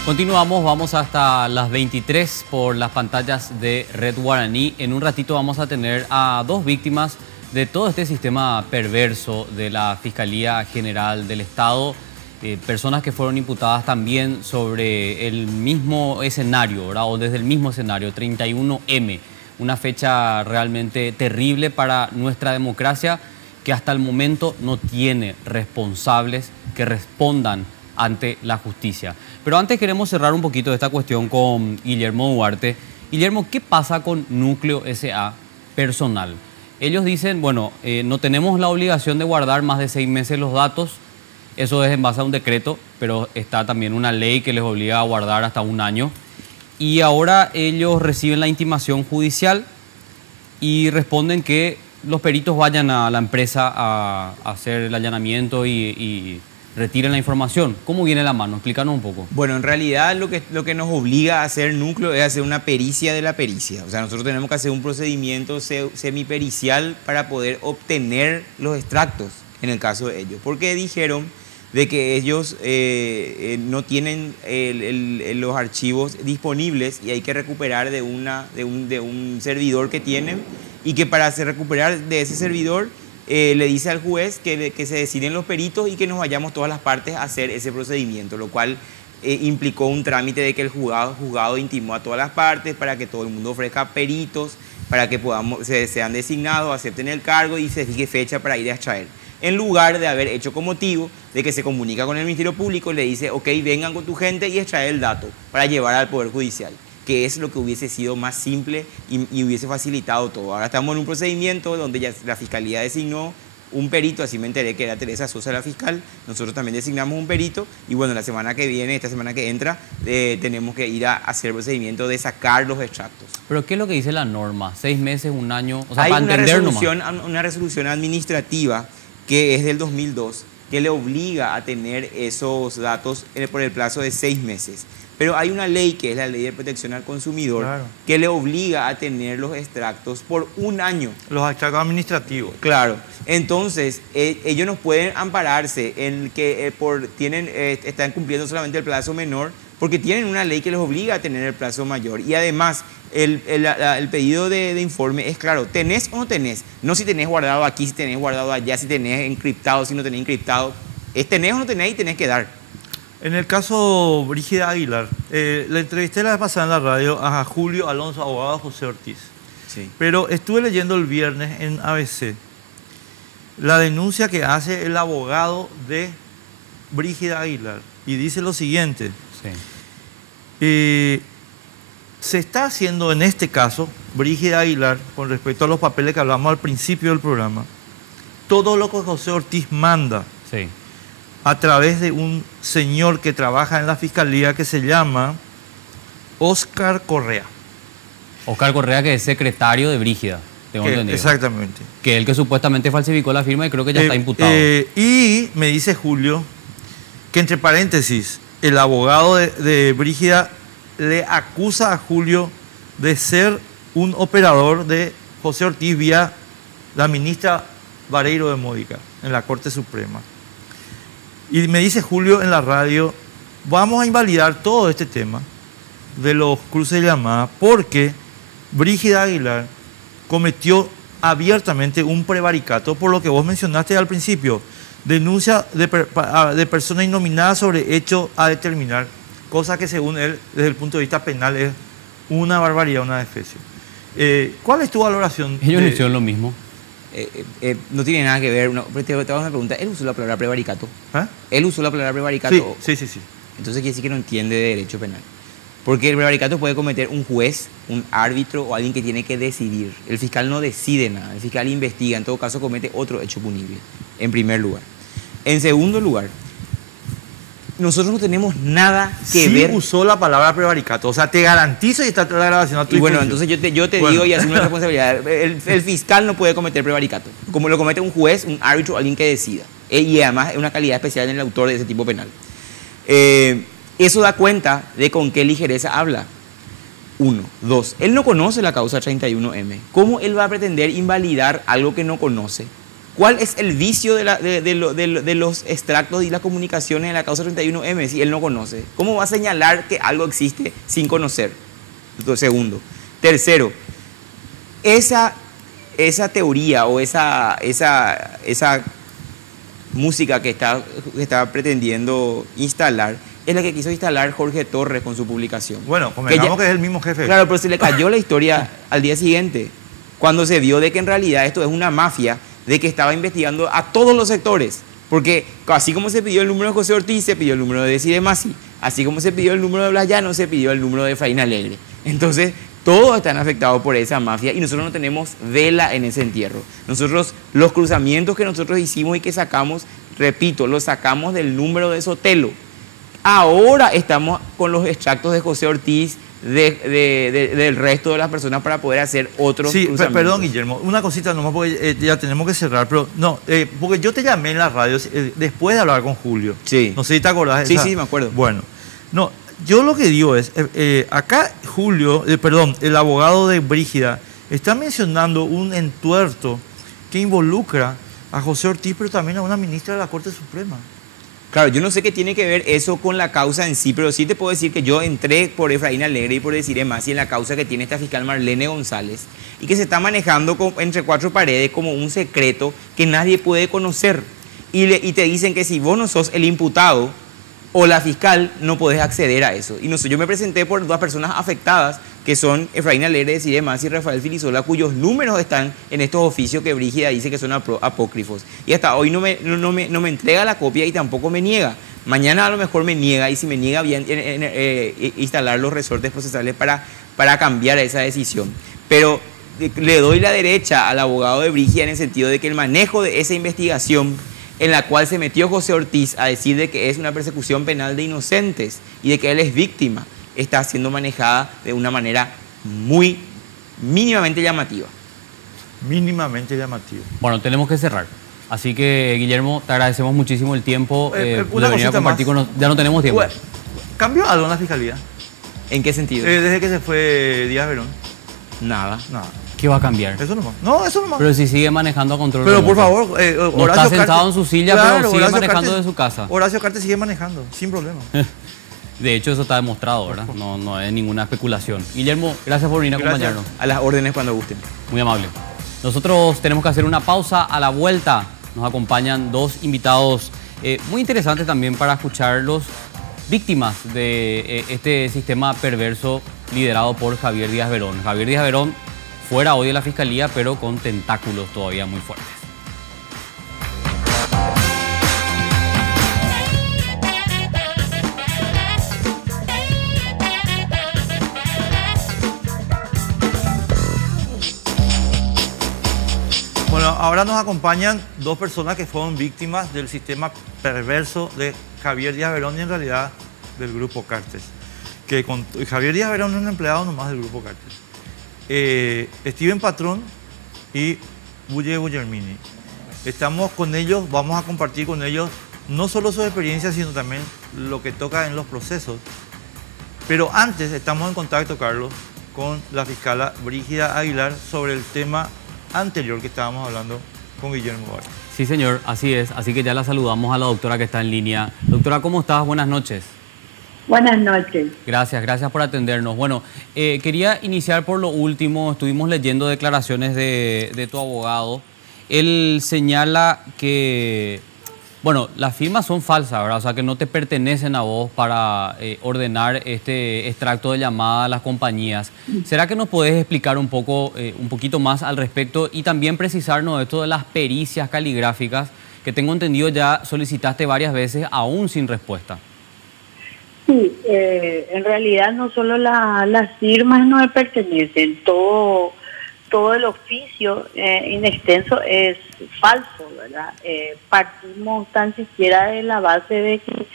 Continuamos, vamos hasta las 23 por las pantallas de Red Guaraní. En un ratito vamos a tener a dos víctimas de todo este sistema perverso de la Fiscalía General del Estado, personas que fueron imputadas también sobre el mismo escenario, ¿verdad? O desde el mismo escenario, 31M, una fecha realmente terrible para nuestra democracia que hasta el momento no tiene responsables que respondan ante la justicia. Pero antes queremos cerrar un poquito esta cuestión con Guillermo Duarte. Guillermo, ¿qué pasa con Núcleo S.A. personal? Ellos dicen, bueno, no tenemos la obligación de guardar más de 6 meses los datos. Eso es en base a un decreto, pero está también una ley que les obliga a guardar hasta 1 año. Y ahora ellos reciben la intimación judicial y responden que los peritos vayan a la empresa a hacer el allanamiento y retiren la información. ¿Cómo viene la mano? Explícanos un poco. Bueno, en realidad lo que nos obliga a hacer Núcleo es hacer una pericia de la pericia. O sea, nosotros tenemos que hacer un procedimiento semipericial para poder obtener los extractos, en el caso de ellos. Porque dijeron de que ellos no tienen los archivos disponibles y hay que recuperar de un servidor que tienen, y que para recuperar de ese servidor le dice al juez que se deciden los peritos y que nos vayamos todas las partes a hacer ese procedimiento, lo cual implicó un trámite de que el juzgado intimó a todas las partes para que todo el mundo ofrezca peritos, para que sean designados, acepten el cargo y se fije fecha para ir a extraer. En lugar de haber hecho con motivo de que se comunica con el Ministerio Público y le dice, ok, vengan con tu gente y extraer el dato para llevar al Poder Judicial, que es lo que hubiese sido más simple y hubiese facilitado todo. Ahora estamos en un procedimiento donde ya la Fiscalía designó un perito, así me enteré que era Teresa Sosa la fiscal, nosotros también designamos un perito y bueno, la semana que viene, esta semana que entra, tenemos que ir a hacer el procedimiento de sacar los extractos. ¿Pero qué es lo que dice la norma? ¿6 meses, 1 año? O sea, hay para entender una resolución administrativa que es del 2002 que le obliga a tener esos datos por el plazo de 6 meses. Pero hay una ley, que es la Ley de Protección al Consumidor, claro, que le obliga a tener los extractos por 1 año. Los extractos administrativos. Claro. Entonces, ellos no pueden ampararse en que están cumpliendo solamente el plazo menor, porque tienen una ley que les obliga a tener el plazo mayor. Y además, el pedido de informe es claro, ¿tenés o no tenés? No si tenés guardado aquí, si tenés guardado allá, si tenés encriptado, si no tenés encriptado. Es tenés o no tenés y tenés que dar. En el caso Brígida Aguilar, le entrevisté la vez pasada en la radio a Julio Alonso, abogado de José Ortiz. Sí. Pero estuve leyendo el viernes en ABC la denuncia que hace el abogado de Brígida Aguilar. Y dice lo siguiente. Sí. Se está haciendo en este caso, Brígida Aguilar, con respecto a los papeles que hablamos al principio del programa, todo lo que José Ortiz manda. Sí. A través de un señor que trabaja en la fiscalía que se llama Óscar Correa. Óscar Correa, que es secretario de Brígida, tengo entendido. Exactamente. Que es el que supuestamente falsificó la firma y creo que ya está imputado. Y me dice Julio que, entre paréntesis, el abogado de Brígida le acusa a Julio de ser un operador de José Ortiz vía la ministra Vareiro de Módica en la Corte Suprema. Y me dice Julio en la radio, vamos a invalidar todo este tema de los cruces de llamada porque Brígida Aguilar cometió abiertamente un prevaricato por lo que vos mencionaste al principio. Denuncia de persona innominada sobre hecho a determinar, cosa que según él, desde el punto de vista penal, es una barbaridad, una defecio. ¿Cuál es tu valoración? Ellos hicieron lo mismo. No tiene nada que ver. Pero te hago una pregunta. ¿Él usó la palabra prevaricato? ¿Ah? ¿Él usó la palabra prevaricato? Sí. Entonces quiere decir que no entiende de derecho penal. Porque el prevaricato puede cometer un juez, un árbitro o alguien que tiene que decidir. El fiscal no decide nada, el fiscal investiga, en todo caso comete otro hecho punible, en primer lugar. En segundo lugar, nosotros no tenemos nada que ver. Sí usó la palabra prevaricato, o sea, te garantizo y está la grabación a tu Y bueno, juicio. entonces yo te digo y asumo la responsabilidad. El fiscal no puede cometer prevaricato, como lo comete un juez, un árbitro, alguien que decida. Y además es una calidad especial en el autor de ese tipo penal. Eso da cuenta de con qué ligereza habla. 1. 2. Él no conoce la causa 31M. ¿Cómo él va a pretender invalidar algo que no conoce? ¿Cuál es el vicio de los extractos y las comunicaciones en la causa 31M si él no conoce? ¿Cómo va a señalar que algo existe sin conocer? Segundo. Tercero, esa teoría o esa música que está pretendiendo instalar es la que quiso instalar Jorge Torres con su publicación. Bueno, convengamos que es el mismo jefe. Claro, pero se le cayó la historia al día siguiente, cuando se vio de que en realidad esto es una mafia, de que estaba investigando a todos los sectores. Porque así como se pidió el número de José Ortiz, se pidió el número de Desiree Masi. Así como se pidió el número de Blas Llano, se pidió el número de Efraín Alegre. Entonces, todos están afectados por esa mafia y nosotros no tenemos vela en ese entierro. Nosotros, los cruzamientos que nosotros hicimos y que sacamos, repito, los sacamos del número de Sotelo. Ahora estamos con los extractos de José Ortiz, del resto de las personas para poder hacer otros cruzamientos. Perdón, Guillermo, una cosita nomás porque ya tenemos que cerrar, pero no, porque yo te llamé en la radio después de hablar con Julio. Sí. No sé si te acordás. Sí, me acuerdo. Bueno, no, yo lo que digo es, acá Julio, el abogado de Brígida, está mencionando un entuerto que involucra a José Ortiz, pero también a una ministra de la Corte Suprema. Claro, yo no sé qué tiene que ver eso con la causa en sí, pero sí te puedo decir que yo entré por Efraín Alegre y por Desiree Masi en la causa que tiene esta fiscal Marlene González y que se está manejando entre cuatro paredes como un secreto que nadie puede conocer. Y te dicen que si vos no sos el imputado o la fiscal, no podés acceder a eso. Y no sé, yo me presenté por dos personas afectadas, que son Efraín Alegre, Desiree Masi y Rafael Filisola, cuyos números están en estos oficios que Brígida dice que son apócrifos. Y hasta hoy no me entrega la copia y tampoco me niega. Mañana a lo mejor me niega, y si me niega, voy a instalar los resortes procesales para cambiar esa decisión. Pero le doy la derecha al abogado de Brígida en el sentido de que el manejo de esa investigación en la cual se metió José Ortiz a decir de que es una persecución penal de inocentes y de que él es víctima, está siendo manejada de una manera muy mínimamente llamativa. Mínimamente llamativa. Bueno, tenemos que cerrar. Así que, Guillermo, te agradecemos muchísimo el tiempo de venir a compartir con nosotros. Ya no tenemos tiempo. ¿Cambió algo en la fiscalía? ¿En qué sentido? Desde que se fue Díaz Verón. Nada. ¿Qué va a cambiar? Eso nomás. No, eso nomás. Pero si sigue manejando a control Pero remoto. por favor, No está sentado en su silla, pero sigue Horacio manejando Cartes, de su casa. Horacio Cartes sigue manejando, sin problema. De hecho, eso está demostrado, ¿verdad? No es ninguna especulación. Guillermo, gracias por venir a acompañarnos. A las órdenes cuando gusten. Muy amable. Nosotros tenemos que hacer una pausa. A la vuelta nos acompañan dos invitados muy interesantes también para escucharlos, víctimas de este sistema perverso liderado por Javier Díaz Verón. Javier Díaz Verón fuera hoy de la Fiscalía, pero con tentáculos todavía muy fuertes. Bueno, ahora nos acompañan dos personas que fueron víctimas del sistema perverso de Javier Díaz Verón y en realidad del Grupo Cartes. Javier Díaz Verón es un empleado nomás del Grupo Cartes. Steven Patrón y Bulle Guillermini. Estamos con ellos, vamos a compartir con ellos no solo sus experiencias, sino también lo que toca en los procesos. Pero antes estamos en contacto, Carlos, con la fiscala Brígida Aguilar sobre el tema anterior que estábamos hablando con Guillermo Vargas. Sí, señor, así es. Así que ya la saludamos a la doctora que está en línea. Doctora, ¿cómo estás? Buenas noches. Buenas noches. Gracias por atendernos. Bueno, quería iniciar por lo último. Estuvimos leyendo declaraciones de tu abogado. Él señala que, bueno, las firmas son falsas, ¿verdad? O sea, que no te pertenecen a vos para ordenar este extracto de llamada a las compañías. ¿Será que nos podés explicar un poquito más al respecto y también precisarnos esto de las pericias caligráficas que tengo entendido ya solicitaste varias veces, aún sin respuesta? Sí, en realidad no solo las firmas no me pertenecen, todo el oficio in extenso es falso, ¿verdad? Partimos tan siquiera de la base de que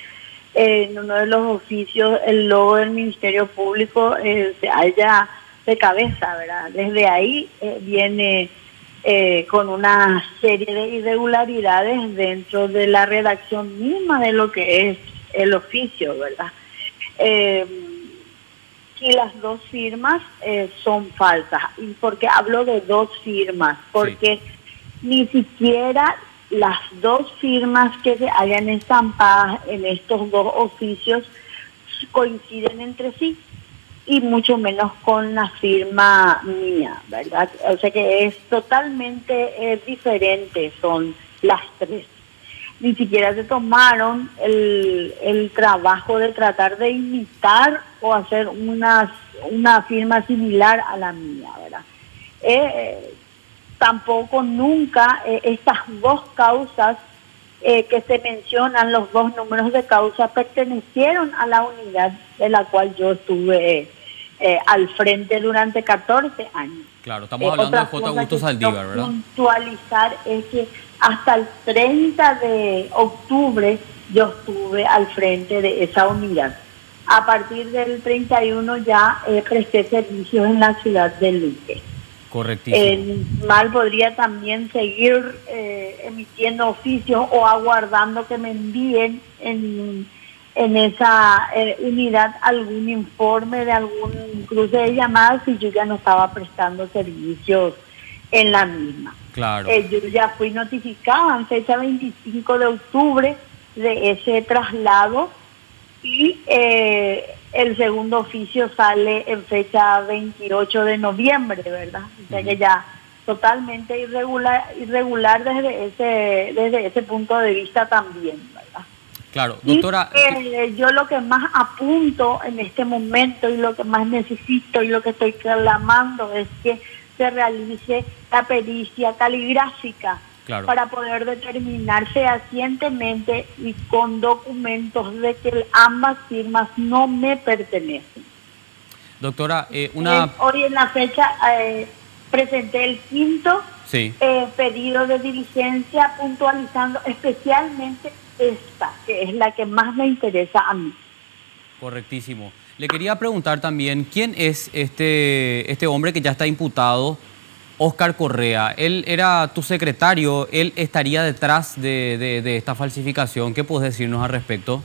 en uno de los oficios el logo del Ministerio Público se halla de cabeza, ¿verdad? Desde ahí viene con una serie de irregularidades dentro de la redacción misma de lo que es el oficio, ¿verdad? Y las dos firmas son falsas. ¿Y por qué hablo de dos firmas? Porque ni siquiera las dos firmas que se hayan estampadas en estos dos oficios coinciden entre sí, y mucho menos con la firma mía, ¿verdad? O sea que es totalmente diferente, son las tres. Ni siquiera se tomaron el trabajo de tratar de imitar o hacer una firma similar a la mía, ¿verdad? Tampoco nunca estas dos causas que se mencionan, los dos números de causa, pertenecieron a la unidad de la cual yo estuve al frente durante 14 años. Claro, estamos hablando de J. Augusto Saldívar, ¿verdad? Puntualizar es que hasta el 30 de octubre yo estuve al frente de esa unidad. A partir del 31 ya presté servicios en la ciudad de Luque. Correctísimo. Mal podría también seguir emitiendo oficios o aguardando que me envíen en esa unidad algún informe de algún cruce de llamadas si yo ya no estaba prestando servicios en la misma. Claro. Yo ya fui notificada en fecha 25 de octubre de ese traslado y el segundo oficio sale en fecha 28 de noviembre, ¿verdad? O sea que ya totalmente irregular desde ese punto de vista también, ¿verdad? Claro, doctora. Y, yo lo que más apunto en este momento y lo que más necesito y lo que estoy clamando es que se realice la pericia caligráfica, claro, para poder determinar fehacientemente y con documentos de que ambas firmas no me pertenecen. Doctora, hoy en la fecha presenté el quinto pedido de diligencia puntualizando especialmente esta, que es la que más me interesa a mí. Correctísimo. Le quería preguntar también, ¿quién es este hombre que ya está imputado, Óscar Correa? Él era tu secretario, él estaría detrás de esta falsificación. ¿Qué puedes decirnos al respecto?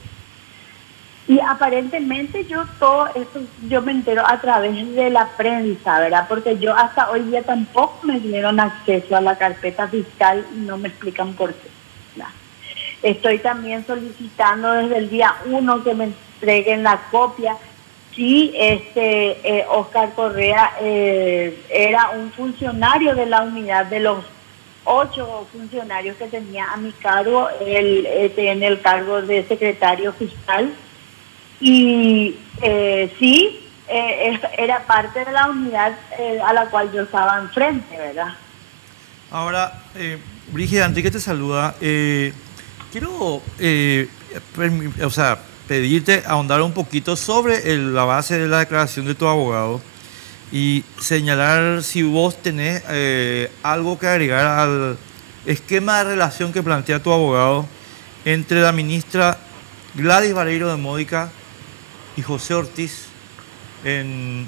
Y aparentemente todo eso yo me entero a través de la prensa, ¿verdad? Porque yo hasta hoy día tampoco me dieron acceso a la carpeta fiscal y no me explican por qué, ¿verdad? Estoy también solicitando desde el día 1 que me entreguen la copia. Sí, Óscar Correa era un funcionario de la unidad, de los 8 funcionarios que tenía a mi cargo, él tiene el cargo de secretario fiscal y era parte de la unidad a la cual yo estaba enfrente, ¿verdad? Ahora, Brígida, Enrique te saluda. Quiero pedirte ahondar un poquito sobre la base de la declaración de tu abogado y señalar si vos tenés algo que agregar al esquema de relación que plantea tu abogado entre la ministra Gladys Vareiro de Módica y José Ortiz en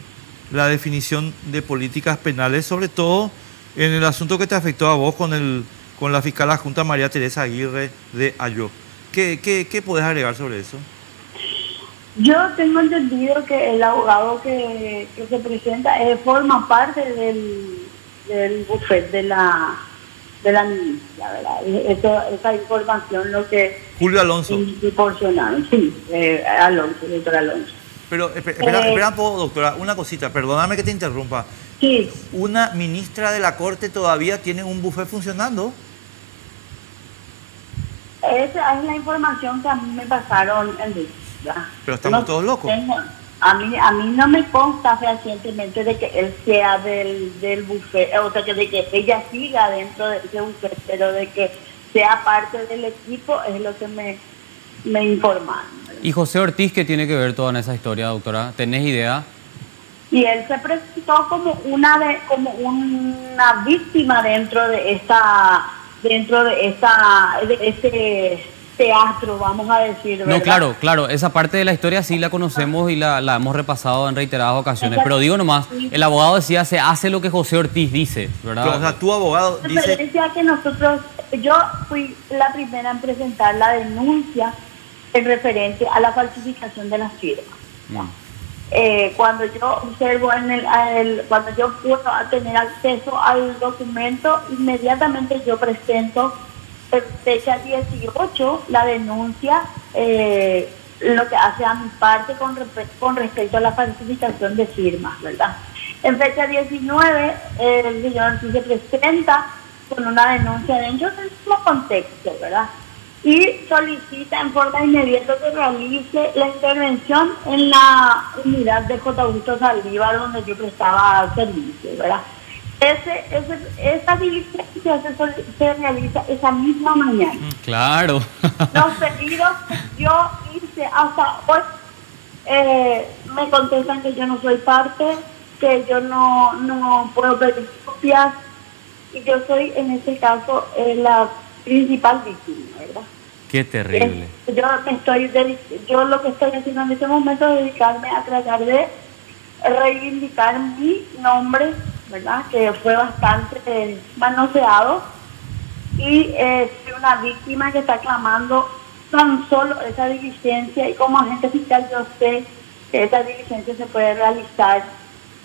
la definición de políticas penales, sobre todo en el asunto que te afectó a vos con la fiscal adjunta María Teresa Aguirre de Ayó. ¿Qué podés agregar sobre eso? Yo tengo entendido que el abogado que se presenta forma parte del bufete de la de la ministra, ¿verdad? Esa información lo que Julio Alonso. proporcionaron, sí, Alonso, doctor Alonso. Pero espera un poco, doctora, una cosita, perdóname que te interrumpa. Sí. ¿Una ministra de la Corte todavía tiene un buffet funcionando? Esa es la información que a mí me pasaron, Enrique. Pero estamos todos locos. A mí no me consta fehacientemente de que él sea del buffet, o sea, que de que ella siga dentro de ese buffet, pero de que sea parte del equipo es lo que me informaron. ¿Y José Ortiz qué tiene que ver toda esa historia, doctora? ¿Tenés idea? Y él se presentó como una víctima dentro de ese teatro, vamos a decir, ¿verdad? No, claro, esa parte de la historia sí la conocemos y la hemos repasado en reiteradas ocasiones, pero digo nomás, el abogado decía, se hace lo que José Ortiz dice, ¿verdad? Pero, o sea, tu abogado dice... Decía que yo fui la primera en presentar la denuncia en referente a la falsificación de las firmas. Cuando yo observo cuando yo puedo tener acceso al documento, inmediatamente yo presento fecha 18 la denuncia, lo que hace a mi parte con respecto a la falsificación de firmas, ¿verdad? En fecha 19 el señor sí se presenta con una denuncia dentro del mismo contexto, ¿verdad? Y solicita en forma inmediata que realice la intervención en la unidad de J. Augusto Saldívar donde yo prestaba servicio, ¿verdad? Esa diligencia se realiza esa misma mañana. Claro. Los pedidos que yo hice hasta hoy me contestan que yo no soy parte, que yo no puedo pedir copias, y yo soy en este caso la principal víctima, ¿verdad? Qué terrible. Yo lo que estoy haciendo en este momento es dedicarme a tratar de reivindicar mi nombre, ¿verdad? Que fue bastante manoseado, y soy una víctima que está clamando tan solo esa diligencia, y como agente fiscal yo sé que esa diligencia se puede realizar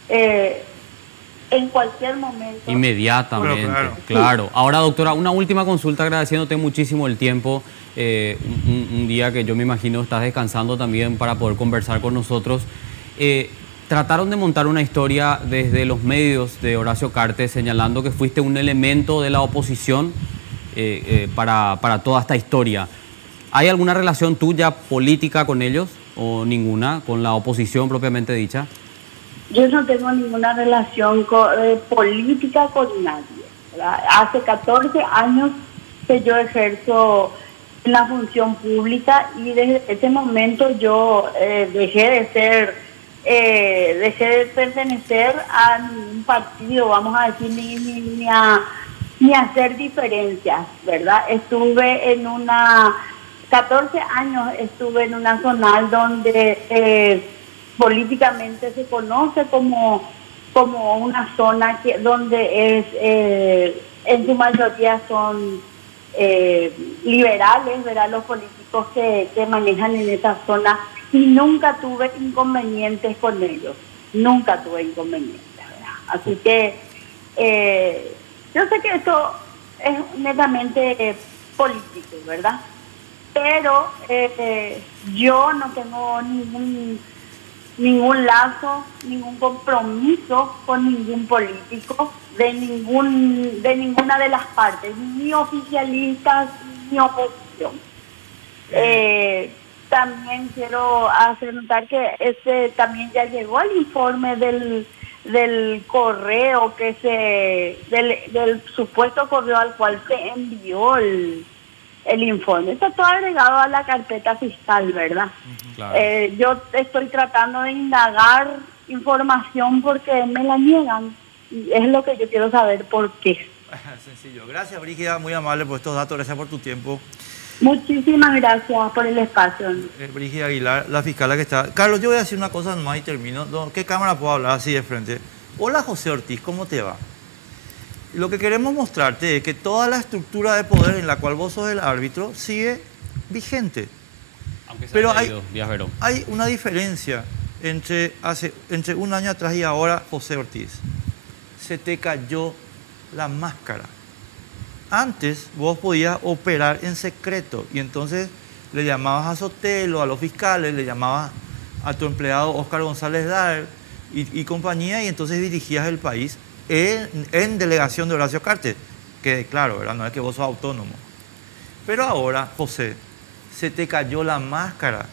en cualquier momento. Inmediatamente, Pero, claro. Ahora, doctora, una última consulta, agradeciéndote muchísimo el tiempo, un día que yo me imagino estás descansando también para poder conversar con nosotros. Trataron de montar una historia desde los medios de Horacio Cartes señalando que fuiste un elemento de la oposición para toda esta historia. ¿Hay alguna relación tuya política con ellos o ninguna, con la oposición propiamente dicha? Yo no tengo ninguna relación política con nadie, ¿verdad? Hace 14 años que yo ejerzo la función pública, y desde ese momento yo dejé de pertenecer a ningún partido, vamos a decir, ni a hacer diferencias, ¿verdad? 14 años estuve en una zonal donde políticamente se conoce como una zona donde en su mayoría son liberales, ¿verdad? Los políticos que manejan en esa zona, y nunca tuve inconvenientes con ellos, nunca tuve inconvenientes, ¿verdad? Así que yo sé que esto es netamente político, ¿verdad? Pero yo no tengo ningún lazo, ningún compromiso con ningún político de ninguna de las partes, ni oficialistas ni oposición. También quiero hacer notar que también ya llegó el informe del correo del supuesto correo al cual se envió el informe. Está todo agregado a la carpeta fiscal, ¿verdad? Claro. Yo estoy tratando de indagar información porque me la niegan, y es lo que yo quiero saber por qué. Sencillo. Gracias, Brígida, muy amable por estos datos, gracias por tu tiempo. Muchísimas gracias por el espacio. Brígida Aguilar, la fiscal que está... Carlos, yo voy a decir una cosa nomás y termino. ¿Qué cámara puedo hablar así de frente? Hola, José Ortiz, ¿cómo te va? Lo que queremos mostrarte es que toda la estructura de poder en la cual vos sos el árbitro sigue vigente. Pero hay una diferencia entre un año atrás y ahora, José Ortiz. Se te cayó la máscara. Antes vos podías operar en secreto y entonces le llamabas a Sotelo, a los fiscales, le llamabas a tu empleado Óscar González Dar y compañía, y entonces dirigías el país en delegación de Horacio Cartes, que claro, ¿verdad? No es que vos sos autónomo. Pero ahora, José, se te cayó la máscara.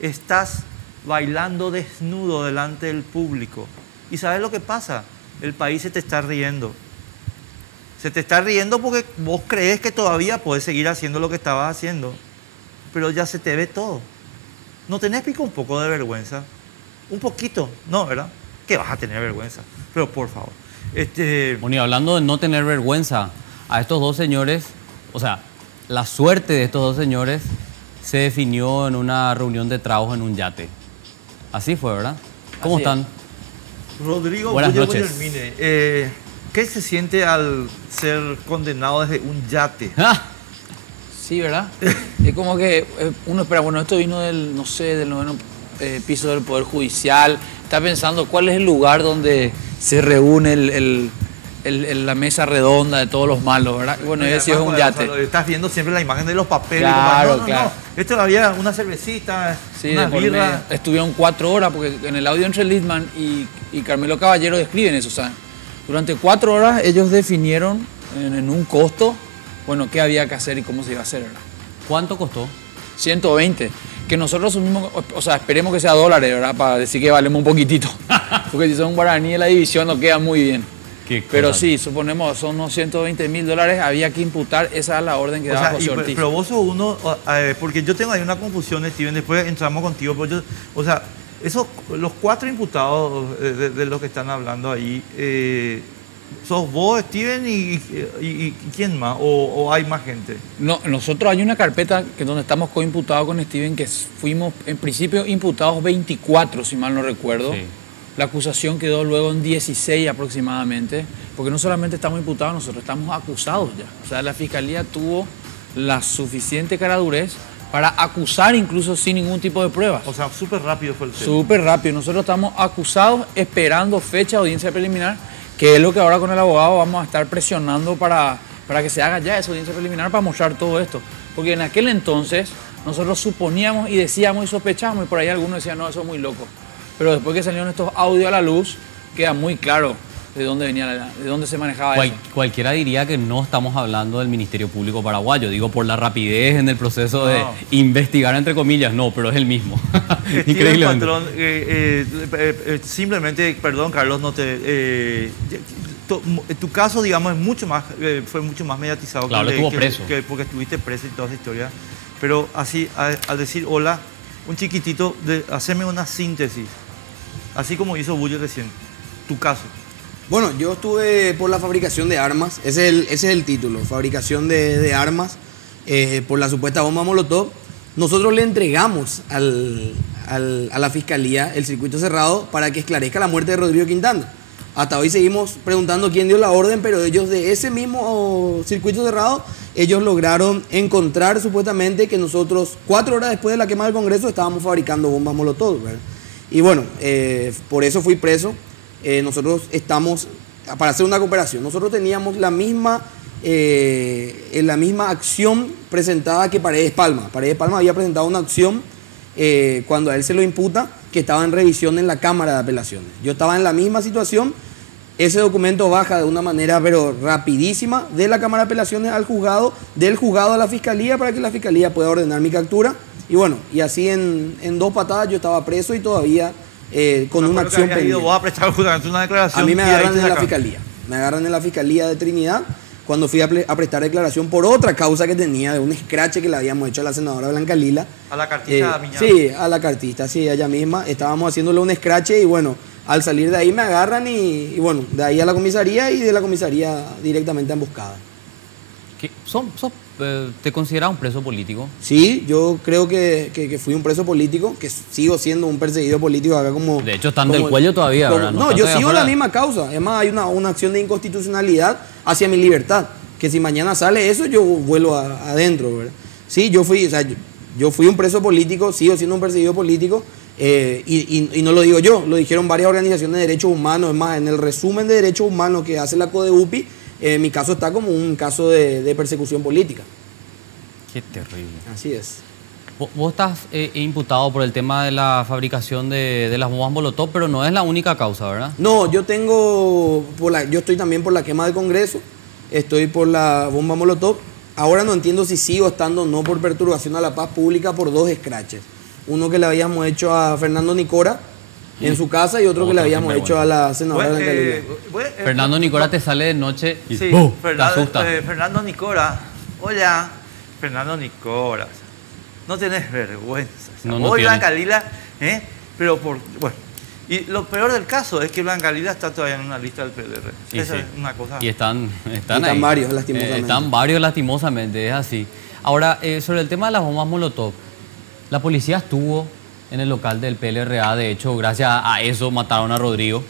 Estás bailando desnudo delante del público. ¿Y sabes lo que pasa? El país se te está riendo. Se te está riendo porque vos crees que todavía podés seguir haciendo lo que estabas haciendo, pero ya se te ve todo. ¿No tenés pico un poco de vergüenza? Un poquito, no, ¿verdad? Que vas a tener vergüenza, pero por favor. Bueno, y hablando de no tener vergüenza, a estos dos señores, o sea, la suerte de estos dos señores se definió en una reunión de trabajo en un yate. Así fue, ¿verdad? ¿Cómo están? Rodrigo Buenas Buller noches. Guillermine, ¿qué se siente al ser condenado desde un yate? Sí, ¿verdad? Es como que uno espera, bueno, esto vino del, no sé, del 9º piso del Poder Judicial. Está pensando cuál es el lugar donde se reúne la mesa redonda de todos los malos, ¿verdad? Y bueno, ese es un yate. Estás viendo siempre la imagen de los papeles. Claro, no, claro. Esto había una cervecita, Sí, una de birra. medio. Estuvieron 4 horas, porque en el audio entre Littman y Carmelo Caballero describen eso, ¿saben? Durante 4 horas ellos definieron en un costo, bueno, qué había que hacer y cómo se iba a hacer, ¿verdad? ¿Cuánto costó? 120, que nosotros asumimos, o sea, esperemos que sea dólares, ¿verdad? Para decir que valemos un poquitito, porque si son guaraní de la división no queda muy bien. Pero sí, suponemos, son unos $120.000, había que imputar, esa es la orden que daba José Ortiz. Pero vos sos uno, porque yo tengo ahí una confusión, Steven, después entramos contigo, pero o sea, los 4 imputados de los que están hablando ahí, ¿sos vos, Steven, y quién más? ¿O hay más gente? No, nosotros hay una carpeta donde estamos coimputados con Steven, que fuimos en principio imputados 24, si mal no recuerdo. Sí. La acusación quedó luego en 16 aproximadamente, porque no solamente estamos imputados, nosotros estamos acusados ya. O sea, la Fiscalía tuvo la suficiente caradurez para acusar incluso sin ningún tipo de pruebas. O sea, súper rápido fue el tema. Súper rápido. Nosotros estamos acusados esperando fecha de audiencia preliminar, que es lo que ahora con el abogado vamos a estar presionando para que se haga ya esa audiencia preliminar para mostrar todo esto. Porque en aquel entonces nosotros suponíamos y decíamos y sospechábamos, y por ahí algunos decían, no, eso es muy loco. Pero después que salieron estos audios a la luz, queda muy claro de dónde venía, de dónde se manejaba eso. Cualquiera diría que no estamos hablando del Ministerio Público Paraguayo, digo por la rapidez en el proceso de investigar, entre comillas, no, pero es el mismo. Increíble. Patrón, simplemente, perdón, Carlos, no te... tu caso, digamos, es mucho más, fue mucho más mediatizado. Claro, estuvo preso. Porque estuviste preso y toda esa historia. Pero así, al decir hola, un chiquitito, hacerme una síntesis, así como hizo Buller recién, tu caso. Bueno, yo estuve por la fabricación de armas, ese es el título, fabricación de armas por la supuesta bomba Molotov. Nosotros le entregamos a la Fiscalía el circuito cerrado para que esclarezca la muerte de Rodrigo Quintana. Hasta hoy seguimos preguntando quién dio la orden, pero ellos de ese mismo circuito cerrado, ellos lograron encontrar supuestamente que nosotros 4 horas después de la quema del Congreso estábamos fabricando bombas Molotov, ¿verdad? Y bueno, por eso fui preso. Nosotros estamos, para hacer una cooperación, nosotros teníamos la misma acción presentada que Paredes Palma. Paredes Palma había presentado una acción cuando a él se lo imputa, que estaba en revisión en la Cámara de Apelaciones. Yo estaba en la misma situación. Ese documento baja de una manera pero rapidísima de la Cámara de Apelaciones al juzgado, del juzgado a la Fiscalía, para que la Fiscalía pueda ordenar mi captura. Y bueno, y así en 2 patadas yo estaba preso y todavía con una acción pendiente. Vos a prestar justamente una declaración. A mí me agarran en la Fiscalía. Me agarran en la Fiscalía de Trinidad cuando fui a prestar declaración por otra causa que tenía, de un escrache que le habíamos hecho a la senadora Blanca Lila. ¿A la cartista Miñana? Sí, a la cartista, sí, ella misma. Estábamos haciéndole un escrache y bueno, al salir de ahí me agarran y bueno, de ahí a la comisaría y de la comisaría directamente a emboscada. ¿Te consideras un preso político? Sí, yo creo que fui un preso político, que sigo siendo un perseguido político acá como... De hecho, están del cuello todavía, ¿verdad? No, yo sigo la misma causa. Además, hay una acción de inconstitucionalidad hacia mi libertad, que si mañana sale eso, yo vuelo adentro, ¿verdad? Sí, yo fui un preso político, sigo siendo un perseguido político, y no lo digo yo, lo dijeron varias organizaciones de derechos humanos. Es más, en el resumen de derechos humanos que hace la CODEUPI, mi caso está como un caso de persecución política. Qué terrible. Así es. Vos estás imputado por el tema de la fabricación de las bombas Molotov, pero no es la única causa, ¿verdad? No, yo estoy también por la quema del Congreso, estoy por la bomba Molotov. Ahora no entiendo si sigo estando o no por perturbación a la paz pública por 2 scratches. Uno que le habíamos hecho a Fernando Nicora en su casa y otro que le habíamos hecho a la senadora Blanca Lila. Fernando Nicora te sale de noche y sí, te asusta. Fernando Nicora, hola, Fernando Nicora, no tenés vergüenza. No Hoy tiene. Blanca Lila, pero bueno. Y lo peor del caso es que Blanca Lila está todavía en una lista del PLR. Sí, Esa sí. es una cosa. Y están Están ahí. varios, lastimosamente. Están varios lastimosamente, es así. Ahora, sobre el tema de las bombas Molotov, la policía estuvo en el local del PLRA, de hecho, gracias a eso mataron a Rodrigo.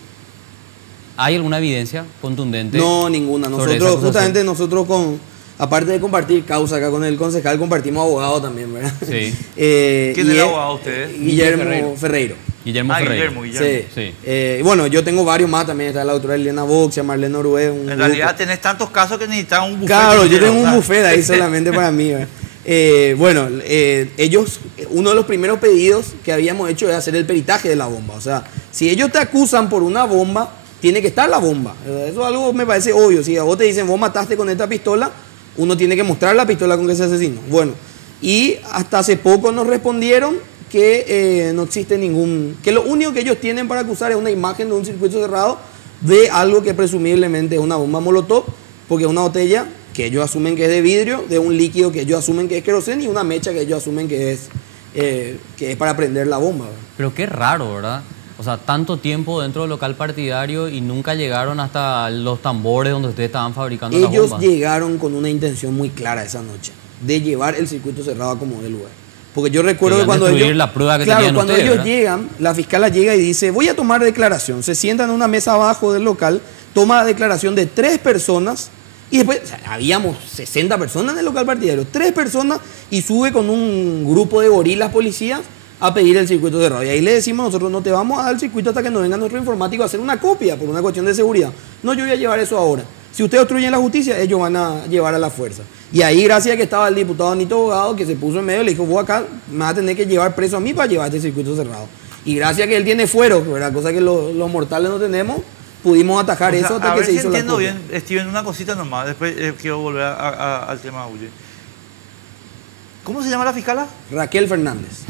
¿Hay alguna evidencia contundente? No, ninguna. sobre esa Nosotros, acusación? justamente nosotros aparte de compartir causa acá con el concejal, compartimos abogado también, ¿verdad? Sí. ¿Quién es el abogado de ustedes? Guillermo Ferreiro. Guillermo Ferreira. Guillermo. Sí. Sí. Bueno, yo tengo varios más también. Está la doctora Elena Boxia, Marlene Orué. En realidad tenés tantos casos que necesitas un buffet. Claro, yo entero, tengo o un sea. buffet ahí solamente para mí. ¿Verdad? Ellos, uno de los primeros pedidos que habíamos hecho es hacer el peritaje de la bomba. O sea, si ellos te acusan por una bomba, tiene que estar la bomba. Eso es algo me parece obvio. Si a vos te dicen, vos mataste con esta pistola, uno tiene que mostrar la pistola con que se asesinó. Bueno, y hasta hace poco nos respondieron que no existe que lo único que ellos tienen para acusar es una imagen de un circuito cerrado de algo que presumiblemente es una bomba Molotov, porque es una botella que ellos asumen que es de vidrio, de un líquido que ellos asumen que es queroseno y una mecha que ellos asumen que es para prender la bomba, ¿verdad? Pero qué raro, ¿verdad? O sea, tanto tiempo dentro del local partidario y nunca llegaron hasta los tambores donde ustedes estaban fabricando las Ellos bombas. llegaron con una intención muy clara esa noche, de llevar el circuito cerrado como del lugar. Porque yo recuerdo que Querían cuando destruir ellos, la prueba que claro, tenían cuando ustedes, ellos ¿verdad? llegan, la fiscala llega y dice, voy a tomar declaración. Se sientan en una mesa abajo del local, toma declaración de 3 personas y después, o sea, habíamos 60 personas en el local partidario, 3 personas y sube con un grupo de gorilas policías a pedir el circuito cerrado. Y ahí le decimos, nosotros no te vamos a dar el circuito hasta que nos venga nuestro informático a hacer una copia por una cuestión de seguridad. No, yo voy a llevar eso ahora. Si ustedes obstruyen la justicia, ellos van a llevar a la fuerza. Y ahí, gracias a que estaba el diputado Anito Abogado, que se puso en medio, le dijo, vos acá me vas a tener que llevar preso a mí para llevar este circuito cerrado. Y gracias a que él tiene fuero, ¿verdad? Cosa que los mortales no tenemos, pudimos atajar O sea, eso hasta a que ver se si hizo la entiendo copia. bien, Steven, una cosita nomás, después quiero volver al tema Ulle. ¿Cómo se llama la fiscala? Raquel Fernández.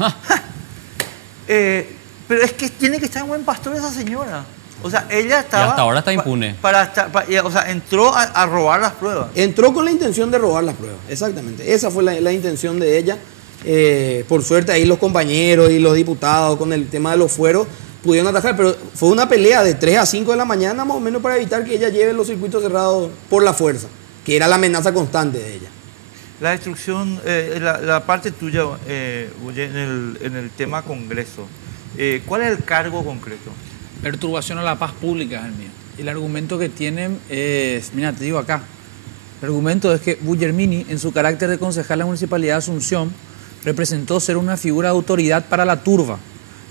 Pero es que tiene que estar en buen pastor esa señora. O sea, ella estaba... Y hasta ahora está impune. O sea, entró a robar las pruebas. Entró con la intención de robar las pruebas, exactamente. Esa fue la intención de ella. Por suerte ahí los compañeros y los diputados con el tema de los fueros pudieron atajar, pero fue una pelea de 3 a 5 de la mañana más o menos para evitar que ella lleve los circuitos cerrados por la fuerza, que era la amenaza constante de ella. La destrucción, la parte tuya, Ulle, en el tema Congreso, ¿cuál es el cargo concreto? Perturbación a la paz pública es el mío. Y el argumento que tienen es, mira, te digo acá, el argumento es que Guglielmini, en su carácter de concejal de la Municipalidad de Asunción, representó ser una figura de autoridad para la turba,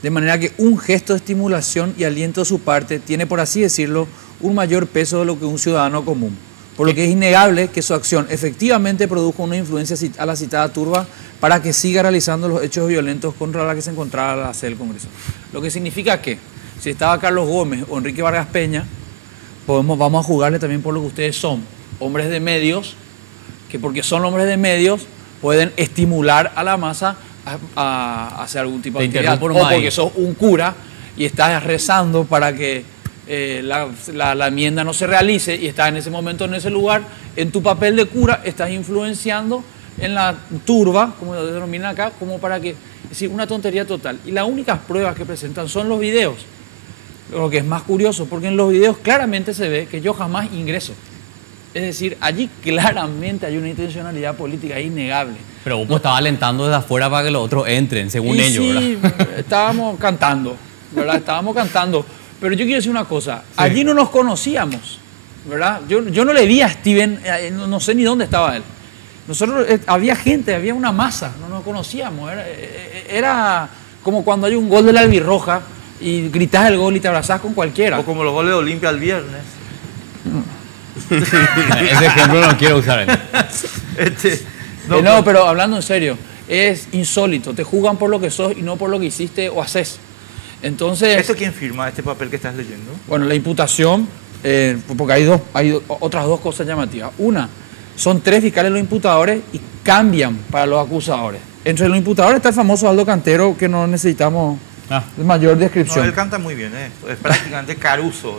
de manera que un gesto de estimulación y aliento de su parte tiene, por así decirlo, un mayor peso de lo que un ciudadano común. Por lo que es innegable que su acción efectivamente produjo una influencia a la citada turba para que siga realizando los hechos violentos contra la que se encontraba la sede del Congreso. Lo que significa que, si estaba Carlos Gómez o Enrique Vargas Peña, vamos a jugarle también por lo que ustedes son, hombres de medios, que porque son hombres de medios pueden estimular a la masa a hacer algún tipo de actividad. O porque sos un cura y estás rezando para que la enmienda no se realice y estás en ese momento en ese lugar, en tu papel de cura estás influenciando en la turba, como lo denominan acá, como para que, es decir, una tontería total. Y las únicas pruebas que presentan son los videos. Lo que es más curioso, porque en los videos claramente se ve que yo jamás ingreso. Es decir, allí claramente hay una intencionalidad política innegable. Pero vos estabas alentando desde afuera para que los otros entren, según ellos, sí, ¿verdad? estábamos cantando, ¿verdad? Estábamos cantando. Pero yo quiero decir una cosa, allí no nos conocíamos, ¿verdad? Yo no le vi a Steven, no sé ni dónde estaba él. Nosotros, había gente, había una masa, no nos conocíamos. Era como cuando hay un gol de la albirroja y gritás el gol y te abrazás con cualquiera. O como los goles de Olimpia el viernes. Ese ejemplo no quiero usar. No, pero hablando en serio, es insólito. Te juzgan por lo que sos y no por lo que hiciste o haces. Entonces... ¿Esto quién firma, este papel que estás leyendo? Bueno, la imputación, porque hay otras dos cosas llamativas. Una, son 3 fiscales los imputadores y cambian para los acusadores. Entre los imputadores está el famoso Aldo Cantero, que no necesitamos mayor descripción. No, él canta muy bien, es prácticamente Caruso,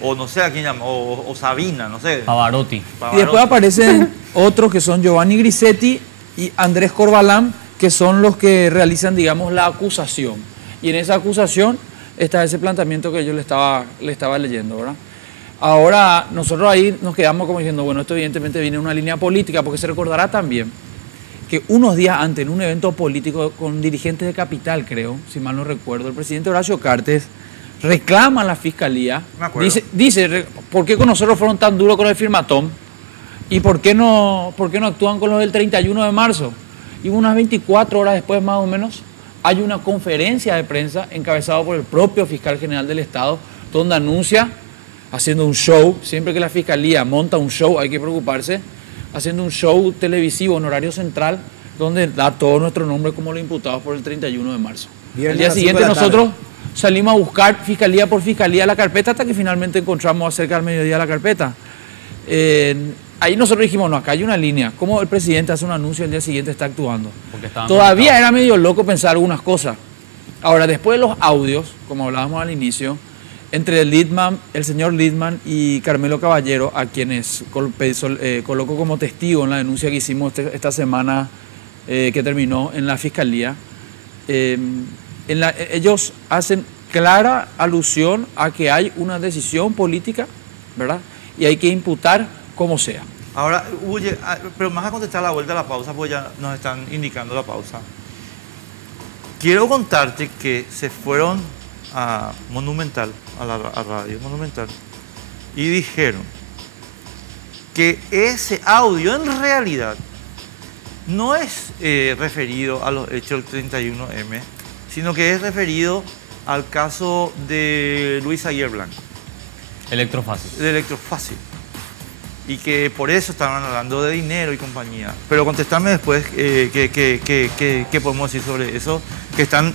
o no sé a quién llama, o Sabina, no sé. Pavarotti. Y después aparecen otros que son Giovanni Grisetti y Andrés Corbalán, que son los que realizan, digamos, la acusación. Y en esa acusación está ese planteamiento que yo le estaba leyendo, ¿verdad? Ahora, nosotros ahí nos quedamos como diciendo, bueno, esto evidentemente viene de una línea política, porque se recordará también que unos días antes, en un evento político con dirigentes de Capital, creo, si mal no recuerdo, el presidente Horacio Cartes reclama a la Fiscalía, dice, ¿por qué con nosotros fueron tan duros con el firmatón? ¿Y por qué no actúan con los del 31 de marzo? Y unas 24 horas después, más o menos, hay una conferencia de prensa encabezada por el propio fiscal general del Estado, donde anuncia, haciendo un show, siempre que la Fiscalía monta un show hay que preocuparse, haciendo un show televisivo en horario central, donde da todo nuestro nombre como los imputados por el 31 de marzo. El día siguiente nosotros salimos a buscar fiscalía por fiscalía la carpeta hasta que finalmente encontramos acerca del mediodía la carpeta. Ahí nosotros dijimos, no, acá hay una línea. ¿Cómo el presidente hace un anuncio y el día siguiente está actuando? Todavía era medio loco pensar algunas cosas. Ahora, después de los audios, como hablábamos al inicio, entre el señor Lidman y Carmelo Caballero, a quienes coloco como testigo en la denuncia que hicimos esta semana que terminó en la Fiscalía, ellos hacen clara alusión a que hay una decisión política, ¿verdad? Y hay que imputar como sea. Ahora, pero más a contestar a la vuelta a la pausa, pues ya nos están indicando la pausa. Quiero contarte que se fueron a Monumental, a Radio Monumental, y dijeron que ese audio en realidad no es referido a los hechos del 31M, sino que es referido al caso de Luis Aguirre Blanco. Electrofácil. De Electrofácil. Y que por eso estaban hablando de dinero y compañía. Pero contestarme después qué podemos decir sobre eso, que están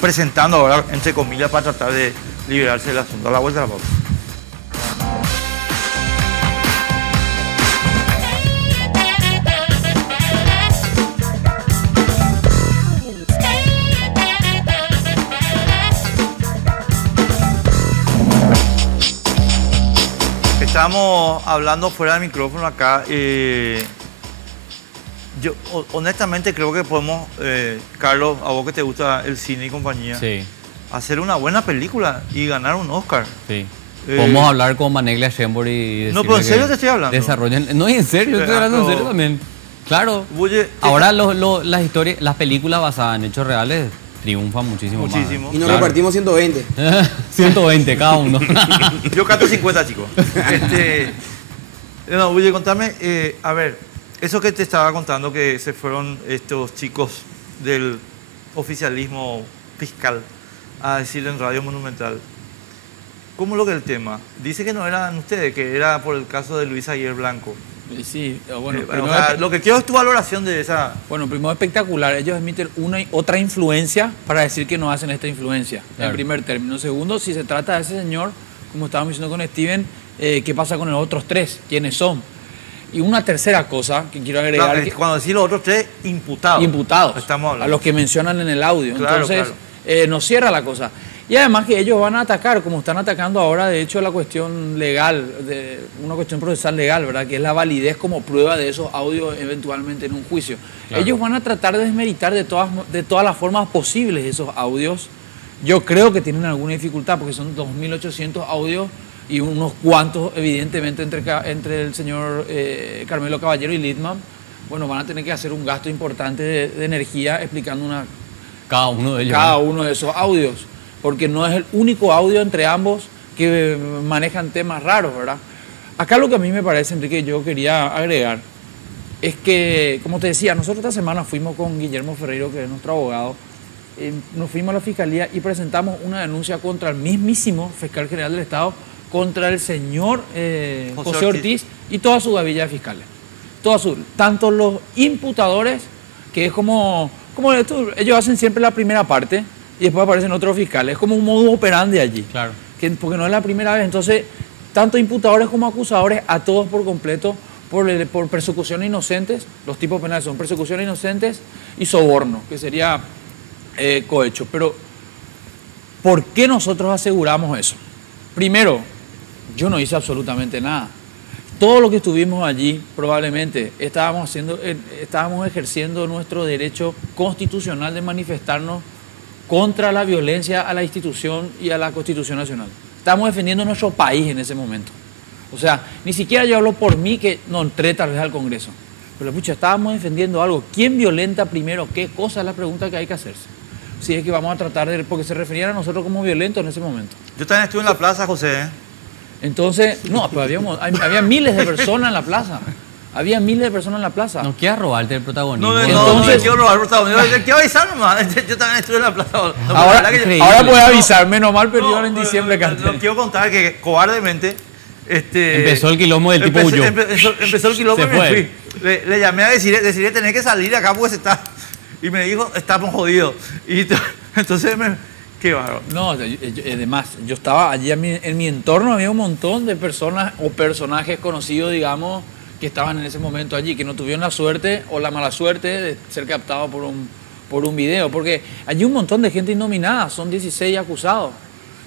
presentando ahora, entre comillas, para tratar de liberarse del asunto. A la vuelta de la pausa. Estamos hablando fuera del micrófono acá. Yo honestamente creo que podemos, Carlos, a vos que te gusta el cine y compañía, Sí. hacer una buena película y ganar un Oscar. Sí. Podemos hablar con Maneglia Shembori y decirle No, pero en serio te estoy hablando. Desarrollen. No, en serio, estoy hablando en serio también. Claro. Oye, ahora las historias, las películas basadas en hechos reales triunfan muchísimo. Muchísimo. Y nos repartimos 120. 120 cada uno. Yo canto 50, chicos. No, oye, contame, a ver, eso que te estaba contando, que se fueron estos chicos del oficialismo fiscal a decir en Radio Monumental. ¿Cómo lo que el tema? Dice que no eran ustedes, que era por el caso de Luis Aguirre Blanco. Sí, bueno, O sea, lo que quiero es tu valoración de esa... Bueno, primero espectacular, ellos emiten una y otra influencia para decir que no hacen esta influencia, claro. En primer término. Segundo, si se trata de ese señor, como estábamos diciendo con Steven, ¿qué pasa con los otros 3? ¿Quiénes son? Y una tercera cosa que quiero agregar... Claro, cuando decís los otros 3, imputados. Imputados, Estamos hablando. a los que mencionan en el audio. Claro, Entonces, claro. Nos cierra la cosa. Y además que ellos van a atacar, como están atacando ahora, de hecho, la cuestión legal, una cuestión procesal legal, ¿verdad? Que es la validez como prueba de esos audios eventualmente en un juicio. Claro. Ellos van a tratar de desmeritar de todas las formas posibles esos audios. Yo creo que tienen alguna dificultad porque son 2.800 audios y unos cuantos, evidentemente, entre el señor Carmelo Caballero y Lidman. Bueno, van a tener que hacer un gasto importante de energía explicando cada uno de ellos. Cada uno de esos audios. Porque no es el único audio entre ambos que manejan temas raros, ¿verdad? Acá lo que a mí me parece, Enrique, yo quería agregar, es que, como te decía, nosotros esta semana fuimos con Guillermo Ferreiro, que es nuestro abogado, nos fuimos a la Fiscalía y presentamos una denuncia contra el mismísimo fiscal general del Estado contra el señor José Ortiz y toda su gavilla de fiscales. Tanto los imputadores, que es como ellos hacen siempre la primera parte y después aparecen otros fiscales. Es como un modus operandi allí. Claro. Porque no es la primera vez. Entonces, tanto imputadores como acusadores, a todos por completo, por persecución inocentes. Los tipos penales son persecución inocentes y soborno, que sería cohecho. Pero, ¿por qué nosotros aseguramos eso? Primero, yo no hice absolutamente nada. Todo lo que estuvimos allí, probablemente, estábamos ejerciendo nuestro derecho constitucional de manifestarnos contra la violencia a la institución y a la Constitución Nacional. Estábamos defendiendo nuestro país en ese momento. O sea, ni siquiera yo hablo por mí, que no entré tal vez al Congreso. Pero, pucha, estábamos defendiendo algo. ¿Quién violenta primero qué cosa? Es la pregunta que hay que hacerse. Si es que vamos a tratar de... Porque se referían a nosotros como violentos en ese momento. Yo también estuve en la plaza, José. Entonces, no, pues había miles de personas en la plaza. Había miles de personas en la plaza. No quieras robarte el protagonismo. No quiero robar el protagonismo. Quiero avisar nomás. Yo también estuve en la plaza. Ahora puedes avisar, menos mal perdió en diciembre. No quiero contar que cobardemente... empezó el quilombo del tipo huyó. Empezó el quilombo y me fui. Le llamé a decirle, tenés que salir acá porque se está... Y me dijo, estamos jodidos. Y entonces qué bárbaro. No, además, yo estaba allí en mi entorno, había un montón de personas o personajes conocidos, digamos, que estaban en ese momento allí, que no tuvieron la suerte o la mala suerte de ser captados por un video. Porque allí un montón de gente innominada, son 16 acusados.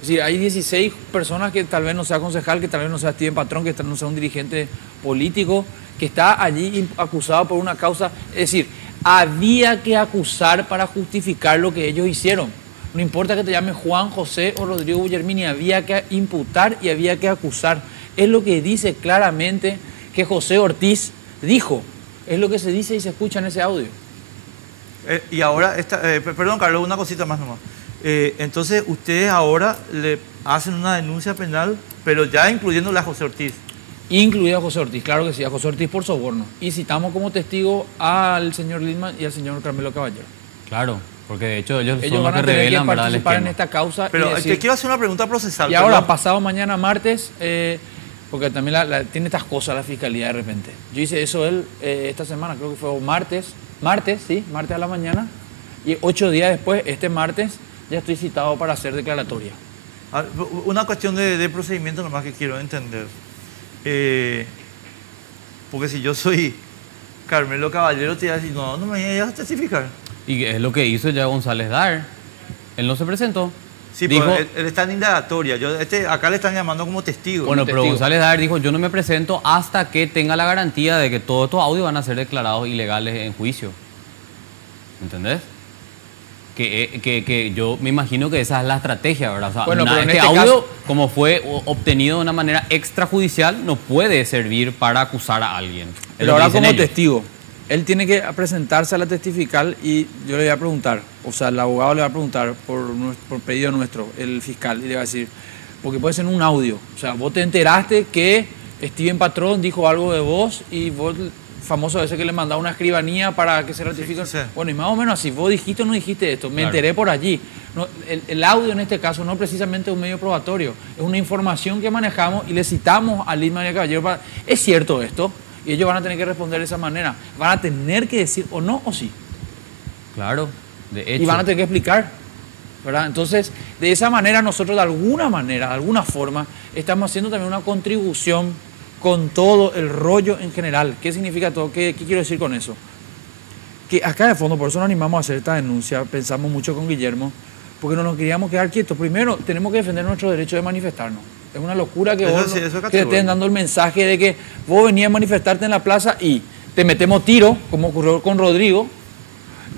Es decir, hay 16 personas que tal vez no sea concejal, que tal vez no sea Steven Patrón, que tal vez no sea un dirigente político, que está allí acusado por una causa. Es decir, había que acusar para justificar lo que ellos hicieron. No importa que te llames Juan, José o Rodrigo Guillermini, había que imputar y había que acusar. Es lo que dice claramente que José Ortiz dijo. Es lo que se dice y se escucha en ese audio. Y ahora, perdón Carlos, una cosita más nomás. Entonces ustedes ahora le hacen una denuncia penal, pero ya incluyéndole a José Ortiz. Incluido a José Ortiz, claro que sí, a José Ortiz por soborno. Y citamos como testigo al señor Lindman y al señor Carmelo Caballero. Claro, porque de hecho ellos son van los a que tener revelan, que ¿verdad?, el participar en esquema. esta causa. Pero te quiero hacer una pregunta procesal. Y ahora, pasado mañana martes, porque también tiene estas cosas la fiscalía de repente. Yo hice eso esta semana, creo que fue martes a la mañana. Y 8 días después, este martes, ya estoy citado para hacer declaratoria. Una cuestión de procedimiento nomás que quiero entender. Porque si yo soy Carmelo Caballero, te iba a decir, no me ibas a testificar. Y es lo que hizo ya González Dar. Él no se presentó. Sí, dijo, pero él está en indagatoria. Acá le están llamando como testigo. Bueno, pero testigo. González Dar dijo, yo no me presento hasta que tenga la garantía de que todos estos audios van a ser declarados ilegales en juicio. ¿Entendés? Que yo me imagino que esa es la estrategia, ¿verdad? O sea, bueno, pero en este este audio, caso, como fue obtenido de una manera extrajudicial, no puede servir para acusar a alguien. Pero ahora como testigo, él tiene que presentarse a la testifical y yo le voy a preguntar, o sea, el abogado le va a preguntar por pedido nuestro, el fiscal, y le va a decir, porque puede ser un audio, o sea, vos te enteraste que Steven Patrón dijo algo de vos y vos... famoso ese que le mandaba una escribanía para que se ratifique. Sí. Bueno, y más o menos así, vos dijiste o no dijiste esto, me enteré por allí. No, el audio en este caso no es precisamente un medio probatorio, es una información que manejamos y le citamos a Lindman y a Caballero para... ¿Es cierto esto? Y ellos van a tener que responder de esa manera. Van a tener que decir o no o sí. Claro, de hecho. Y van a tener que explicar, ¿verdad? Entonces, de esa manera nosotros de alguna manera, de alguna forma, estamos haciendo también una contribución con todo el rollo en general. ¿Qué significa todo? ¿Qué quiero decir con eso? Que acá de fondo, por eso nos animamos a hacer esta denuncia, pensamos mucho con Guillermo, porque no nos queríamos quedar quietos. Primero, tenemos que defender nuestro derecho de manifestarnos. Es una locura que vos que te estén dando el mensaje de que vos venías a manifestarte en la plaza y te metemos tiro, como ocurrió con Rodrigo,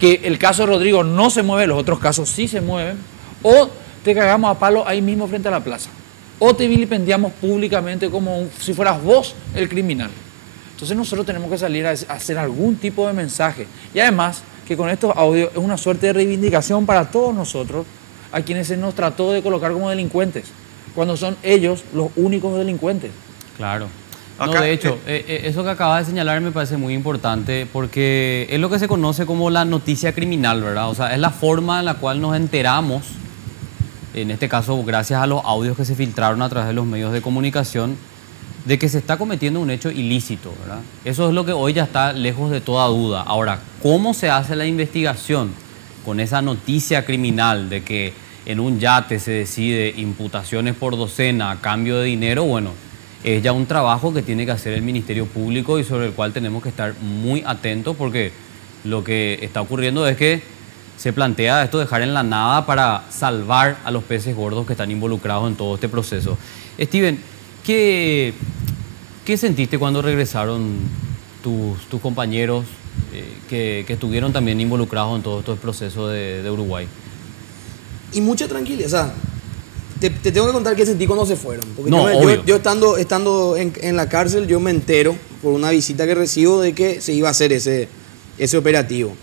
que el caso de Rodrigo no se mueve, los otros casos sí se mueven, o te cagamos a palo ahí mismo frente a la plaza. O te vilipendiamos públicamente como si fueras vos el criminal. Entonces nosotros tenemos que salir a hacer algún tipo de mensaje. Y además que con estos audios es una suerte de reivindicación para todos nosotros, a quienes se nos trató de colocar como delincuentes, cuando son ellos los únicos delincuentes. Claro. No, de hecho, eso que acabas de señalar me parece muy importante porque es lo que se conoce como la noticia criminal, ¿verdad? O sea, es la forma en la cual nos enteramos en este caso gracias a los audios que se filtraron a través de los medios de comunicación, de que se está cometiendo un hecho ilícito, ¿verdad? Eso es lo que hoy ya está lejos de toda duda. Ahora, ¿cómo se hace la investigación con esa noticia criminal de que en un yate se decide imputaciones por docena a cambio de dinero? Bueno, es ya un trabajo que tiene que hacer el Ministerio Público y sobre el cual tenemos que estar muy atentos, porque lo que está ocurriendo es que se plantea esto dejar en la nada para salvar a los peces gordos que están involucrados en todo este proceso. Steven, ¿qué sentiste cuando regresaron tus compañeros que estuvieron también involucrados en todo este proceso de Uruguay? Y mucha tranquilidad. O sea, te tengo que contar qué sentí cuando se fueron. Porque No, yo estando en la cárcel, yo me entero por una visita que recibo de que se iba a hacer ese operativo.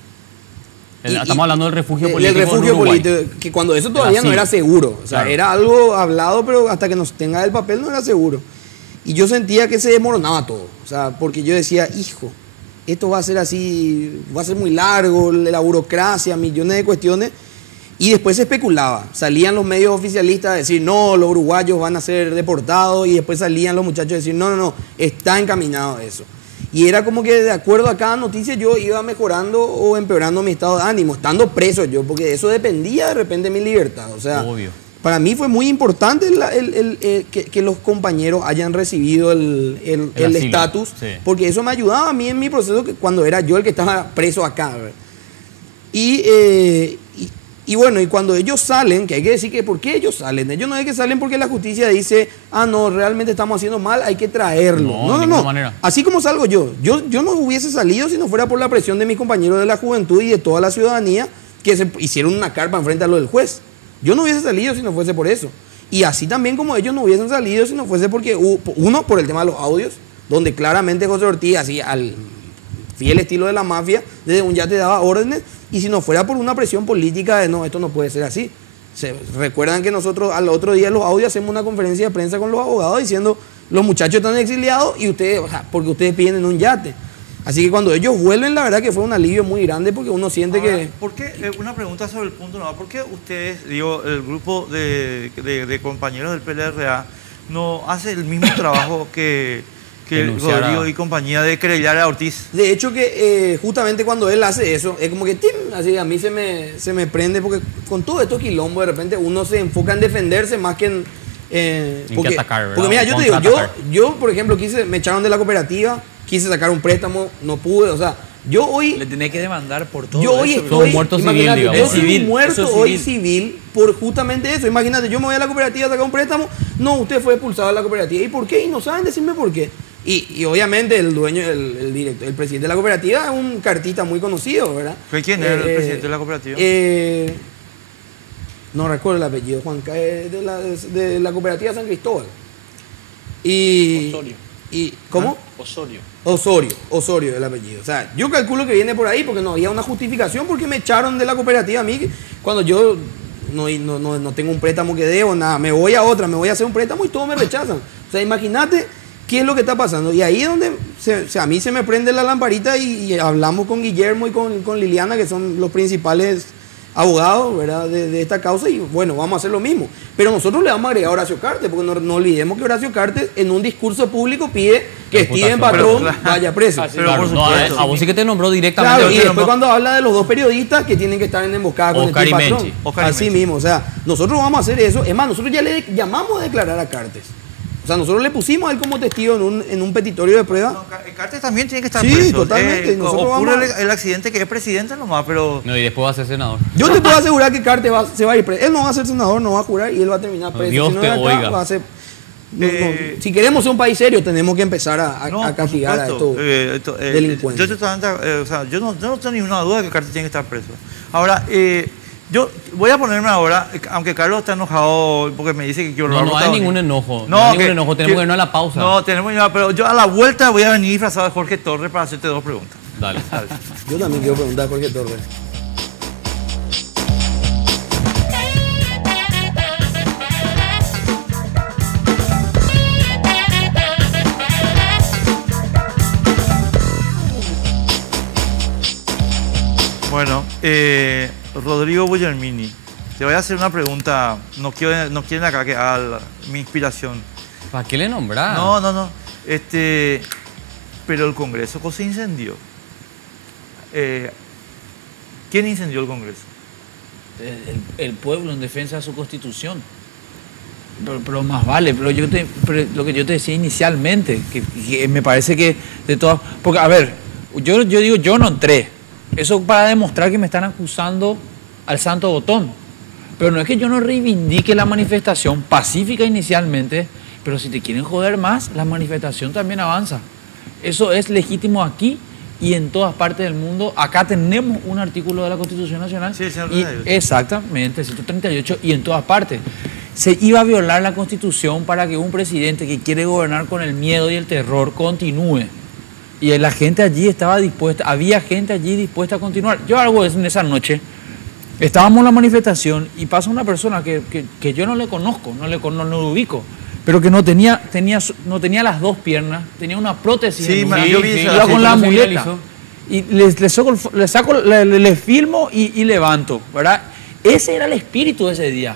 Estamos hablando del refugio político. El refugio en Uruguay. político, que cuando eso todavía no era seguro. O sea, Claro. era algo hablado, pero hasta que nos tenga el papel no era seguro. Y yo sentía que se desmoronaba todo. O sea, porque yo decía, hijo, esto va a ser así, va a ser muy largo, la burocracia, millones de cuestiones. Y después se especulaba. Salían los medios oficialistas a decir, no, los uruguayos van a ser deportados. Y después salían los muchachos a decir, no, está encaminado eso. Y era como que de acuerdo a cada noticia yo iba mejorando o empeorando mi estado de ánimo, estando preso yo, porque de eso dependía de repente mi libertad. O sea, Obvio. para mí fue muy importante que los compañeros hayan recibido el asilo, estatus, sí. porque eso me ayudaba a mí en mi proceso cuando era yo el que estaba preso acá, ¿verdad? Y bueno, y cuando ellos salen, que hay que decir que ¿por qué ellos salen? Ellos no es que salen porque la justicia dice, no, realmente estamos haciendo mal, hay que traerlo. No, de ninguna No. manera. Así como salgo yo no hubiese salido si no fuera por la presión de mis compañeros de la juventud y de toda la ciudadanía que se hicieron una carpa enfrente a lo del juez. Yo no hubiese salido si no fuese por eso. Y así también como ellos no hubiesen salido si no fuese porque, uno, por el tema de los audios, donde claramente José Ortiz, así al fiel estilo de la mafia, desde un yate daba órdenes, y si no fuera por una presión política de no, esto no puede ser así. Recuerdan que nosotros al otro día los audios hacemos una conferencia de prensa con los abogados diciendo, los muchachos están exiliados y ustedes, o sea, porque ustedes piden en un yate. Así que cuando ellos vuelven, la verdad que fue un alivio muy grande porque uno siente Ahora, que... ¿por qué, una pregunta sobre el punto no? ¿Por qué ustedes, digo, el grupo de compañeros del PLRA no hace el mismo trabajo que Rodrigo y compañía de querellar a Ortiz? De hecho que justamente cuando él hace eso, es como que ¡tim! Así a mí se me prende porque con todo estos quilombos de repente uno se enfoca en defenderse más que en... que atacar, ¿verdad? Porque mira, yo te digo, Contraatacar. yo por ejemplo me echaron de la cooperativa, quise sacar un préstamo, no pude, o sea, yo hoy... Le tenés que demandar por todo Yo hoy eso. estoy, un muerto civil, imagínate, digamos. yo Es soy civil, un muerto eso es hoy civil. civil por justamente eso. Imagínate, yo me voy a la cooperativa a sacar un préstamo, no, usted fue expulsado de la cooperativa. ¿Y por qué? Y no saben decirme por qué. Y obviamente el dueño, el director, el presidente de la cooperativa es un cartista muy conocido, ¿verdad? ¿Quién era el presidente de la cooperativa? No recuerdo el apellido, Juan, de la cooperativa San Cristóbal. Osorio. ¿Cómo? Osorio el apellido. O sea, yo calculo que viene por ahí porque no había una justificación porque me echaron de la cooperativa a mí cuando yo no tengo un préstamo que debo, nada, me voy a otra, me voy a hacer un préstamo y todos me rechazan. O sea, imagínate qué es lo que está pasando. Y ahí es donde a mí se me prende la lamparita y hablamos con Guillermo y con Liliana, que son los principales abogados, ¿verdad? De esta causa, y bueno, vamos a hacer lo mismo. Pero nosotros le vamos a agregar a Horacio Cartes, porque no olvidemos que Horacio Cartes en un discurso público pide que Steven Patrón vaya preso. Pero Claro, por no, supuesto. a vos sí que te nombró directamente. Claro, y Te después nombró- cuando habla de los dos periodistas que tienen que estar en emboscada con Oscar el y Patrón. Menchi. Oscar y Así Menchi. mismo, o sea, nosotros vamos a hacer eso. Es más, nosotros ya le llamamos a declarar a Cartes. O sea, nosotros le pusimos a él como testigo en un petitorio de prueba. No, Cartes también tiene que estar Sí, preso. totalmente. Nosotros Ocurre vamos el accidente que es presidente nomás, pero... No, y después va a ser senador. Yo te puedo asegurar que Cartes se va a ir preso. Él no va a ser senador, no va a jurar y él va a terminar preso. Dios Si no te es acá, oiga. va a ser... Si Eh, queremos ser un país serio, tenemos que empezar a por castigar a supuesto. estos delincuentes. Yo no tengo ninguna duda de que Cartes tiene que estar preso. Ahora, yo voy a ponerme ahora, aunque Carlos está enojado porque me dice que quiero No, no hay ningún enojo. No hay ningún enojo. Tenemos que irnos a la pausa. No, tenemos que irnos, pero yo a la vuelta voy a venir disfrazado de Jorge Torres para hacerte dos preguntas. Dale. Yo también quiero preguntar a Jorge Torres. Bueno, Rodrigo Guglielmini, Te voy a hacer una pregunta. No quieren acá que haga mi inspiración. ¿Para qué le nombrás? No. Pero el Congreso se incendió. ¿Quién incendió el Congreso? El pueblo en defensa de su constitución. Pero más vale, pero lo que yo te decía inicialmente, que me parece que de todas... Porque, a ver, yo digo, yo no entré. Eso para demostrar que me están acusando al santo botón. Pero no es que yo no reivindique la manifestación pacífica inicialmente, pero si te quieren joder más, la manifestación también avanza. Eso es legítimo aquí y en todas partes del mundo. Acá tenemos un artículo de la Constitución Nacional. Sí, el 138. Exactamente, el 138, y en todas partes. Se iba a violar la Constitución para que un presidente que quiere gobernar con el miedo y el terror continúe. Y la gente allí estaba dispuesta, había gente allí dispuesta a continuar. Yo algo en esa noche, estábamos en la manifestación y pasa una persona que yo no le conozco, no lo ubico, pero que no tenía las dos piernas, tenía una prótesis. Sí, yo vi iba con la muleta. Y le filmo y levanto, ¿verdad? Ese era el espíritu de ese día.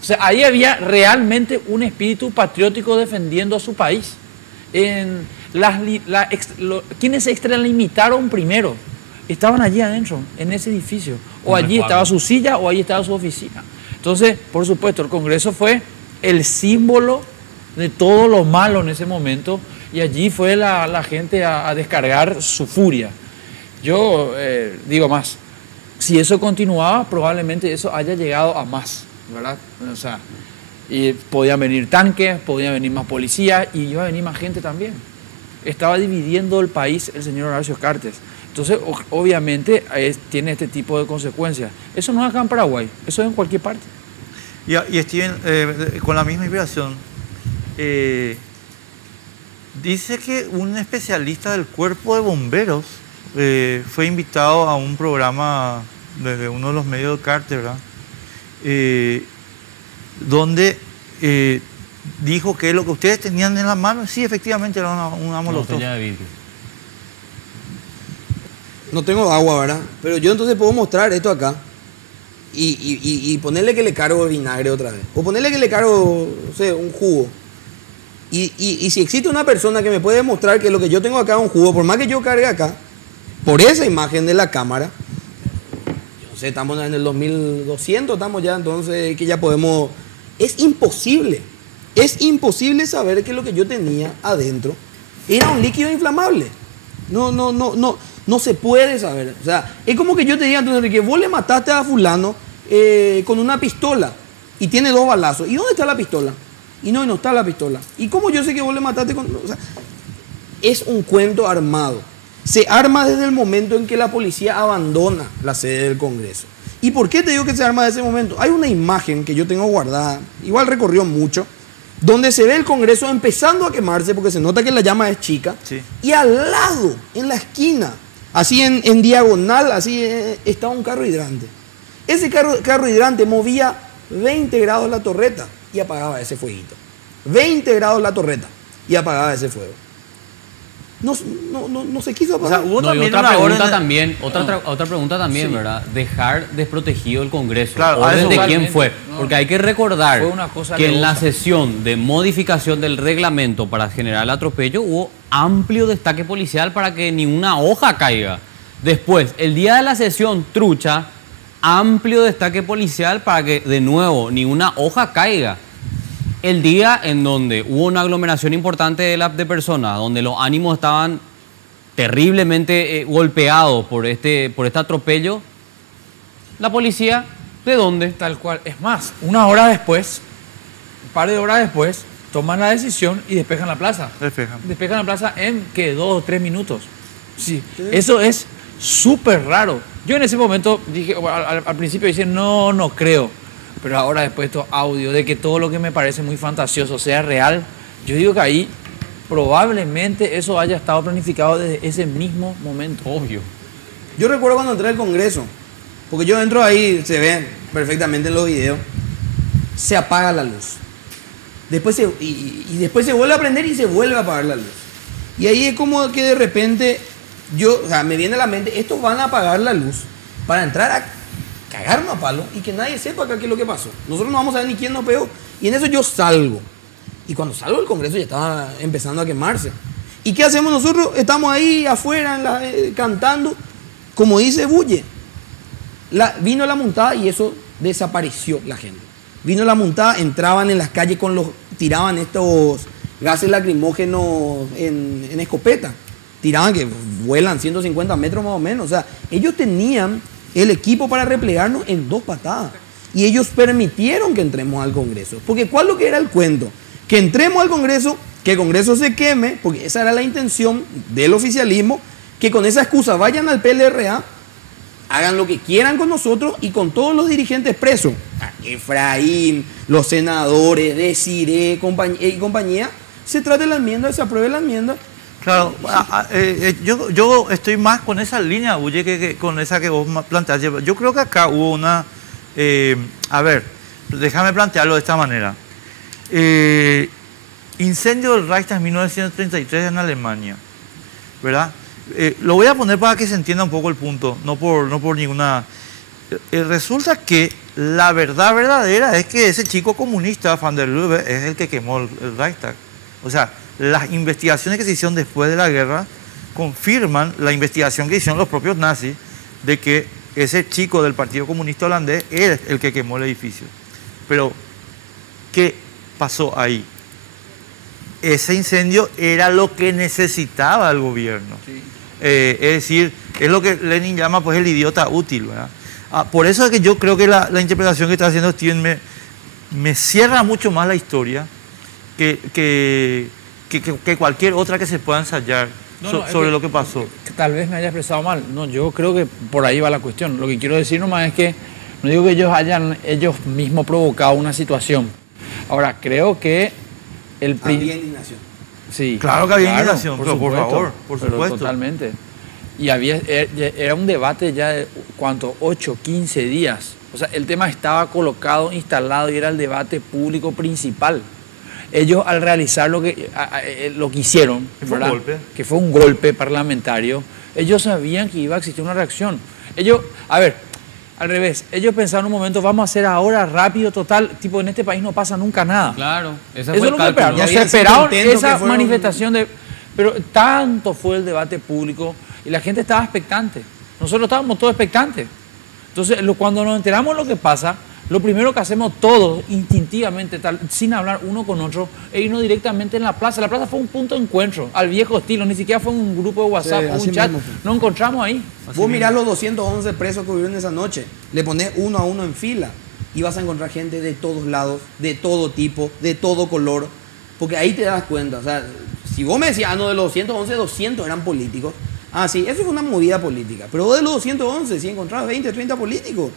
O sea, ahí había realmente un espíritu patriótico defendiendo a su país. Quienes se extralimitaron primero estaban allí adentro, en ese edificio. O allí estaba su silla o allí estaba su oficina. Entonces, por supuesto, el Congreso fue el símbolo de todo lo malo en ese momento y allí fue la gente a descargar su furia. Yo digo más, si eso continuaba, probablemente eso haya llegado a más, ¿verdad? O sea, y podían venir tanques, podían venir más policías y iba a venir más gente también. Estaba dividiendo el país el señor Horacio Cartes. Entonces, obviamente, tiene este tipo de consecuencias. Eso no es acá en Paraguay, eso es en cualquier parte. Y Steven, con la misma inspiración, dice que un especialista del cuerpo de bomberos fue invitado a un programa de uno de los medios de Cartes, ¿verdad? Donde dijo que lo que ustedes tenían en la mano, sí, efectivamente era una molotov. No tengo agua, ¿verdad? Pero yo entonces puedo mostrar esto acá y ponerle que le cargo vinagre otra vez. O ponerle que le cargo, no sé, un jugo. Y si existe una persona que me puede demostrar que lo que yo tengo acá es un jugo, por más que yo cargue acá, por esa imagen de la cámara, yo no sé, estamos en el 2200, estamos ya, entonces que ya podemos... Es imposible saber que lo que yo tenía adentro era un líquido inflamable. No se puede saber. O sea, es como que yo te diga, entonces, que vos le mataste a fulano con una pistola y tiene 2 balazos. ¿Y dónde está la pistola? Y no está la pistola. ¿Y cómo yo sé que vos le mataste con...? O sea, es un cuento armado. Se arma desde el momento en que la policía abandona la sede del Congreso. ¿Y por qué te digo que se arma desde ese momento? Hay una imagen que yo tengo guardada, igual recorrió mucho, donde se ve el Congreso empezando a quemarse porque se nota que la llama es chica. Sí. Y al lado, en la esquina, así en diagonal, así estaba un carro hidrante. Ese carro hidrante movía 20 grados la torreta y apagaba ese fueguito. 20 grados la torreta y apagaba ese fuego. No se quiso apagar. O sea, hubo No, y también otra una pregunta orden de- también, otra pregunta también, Sí. ¿verdad? Dejar desprotegido el Congreso. Claro, a ¿Orden eso de totalmente. quién fue? No, Porque hay que recordar fue una cosa que en la alevosa. sesión de modificación del reglamento para generar el atropello hubo amplio destaque policial para que ni una hoja caiga. Después, el día de la sesión trucha, amplio destaque policial para que de nuevo ni una hoja caiga. El día en donde hubo una aglomeración importante de personas, donde los ánimos estaban terriblemente golpeados por este atropello, la policía, ¿de dónde? Tal cual. Es más, una hora después, un par de horas después, toman la decisión y despejan la plaza. Despejan la plaza en, ¿qué? 2 o 3 minutos. Sí. Eso es súper raro. Yo en ese momento dije, al principio dije, no creo. Pero ahora después de estos audios, de que todo lo que me parece muy fantasioso sea real, yo digo que ahí probablemente eso haya estado planificado desde ese mismo momento. Obvio. Yo recuerdo cuando entré al Congreso, porque yo entro ahí, se ve perfectamente en los videos, se apaga la luz. Después después se vuelve a prender y se vuelve a apagar la luz. Y ahí es como que de repente, me viene a la mente, estos van a apagar la luz para entrar cagarnos a palo y que nadie sepa acá qué es lo que pasó. Nosotros no vamos a ver ni quién nos pegó. Y en eso yo salgo. Y cuando salgo del Congreso ya estaba empezando a quemarse. ¿Y qué hacemos nosotros? Estamos ahí afuera cantando. Como dice Bulle, vino la montada y eso desapareció la gente. Vino la montada, entraban en las calles tiraban estos gases lacrimógenos en escopeta. Tiraban que vuelan 150 metros más o menos. O sea, ellos tenían el equipo para replegarnos en 2 patadas. Y ellos permitieron que entremos al Congreso. Porque ¿cuál es lo que era el cuento? Que entremos al Congreso, que el Congreso se queme, porque esa era la intención del oficialismo, que con esa excusa vayan al PLRA, hagan lo que quieran con nosotros y con todos los dirigentes presos, Efraín, los senadores, Desiré y compañía, se trate la enmienda, se apruebe la enmienda. Claro, yo estoy más con esa línea, Bulle, que con esa que vos planteaste. Yo creo que acá hubo una... a ver, déjame plantearlo de esta manera. Incendio del Reichstag en 1933 en Alemania, ¿verdad? Lo voy a poner para que se entienda un poco el punto, no por ninguna... resulta que la verdad verdadera es que ese chico comunista, Van der Lubbe, es el que quemó el Reichstag. O sea, las investigaciones que se hicieron después de la guerra confirman la investigación que hicieron los propios nazis de que ese chico del Partido Comunista Holandés es el que quemó el edificio. Pero, ¿qué pasó ahí? Ese incendio era lo que necesitaba el gobierno. Sí. Es decir, es lo que Lenin llama pues el idiota útil, ¿verdad? Por eso es que yo creo que la interpretación que está haciendo Steven me cierra mucho más la historia que cualquier otra que se pueda ensayar sobre lo que pasó. Que tal vez me haya expresado mal. No, yo creo que por ahí va la cuestión. Lo que quiero decir nomás es que no digo que ellos hayan mismos provocado una situación. Ahora, creo que había indignación. Sí, claro que había indignación, por favor, por supuesto. Totalmente. Y era un debate ya de, ¿cuánto? 8, 15 días. O sea, el tema estaba colocado, instalado y era el debate público principal. Ellos al realizar lo que hicieron, ¿verdad? Que fue un golpe parlamentario, ellos sabían que iba a existir una reacción. Ellos, a ver, al revés, ellos pensaron un momento, vamos a hacer ahora rápido, total, tipo en este país no pasa nunca nada. Claro, eso es lo que esperaron. No se esperaron esa manifestación de... Pero tanto fue el debate público y la gente estaba expectante. Nosotros estábamos todos expectantes. Entonces, cuando nos enteramos de lo que pasa, lo primero que hacemos todos, instintivamente, sin hablar uno con otro, es irnos directamente en la plaza. La plaza fue un punto de encuentro, al viejo estilo, ni siquiera fue un grupo de WhatsApp o un chat. Nos encontramos ahí. Vos mirás los 211 presos que hubieron esa noche, le ponés uno a uno en fila y vas a encontrar gente de todos lados, de todo tipo, de todo color, porque ahí te das cuenta. O sea, si vos me decías, no, de los 211, 200 eran políticos. Sí, eso fue una movida política. Pero vos de los 211, si encontrabas 20, 30 políticos,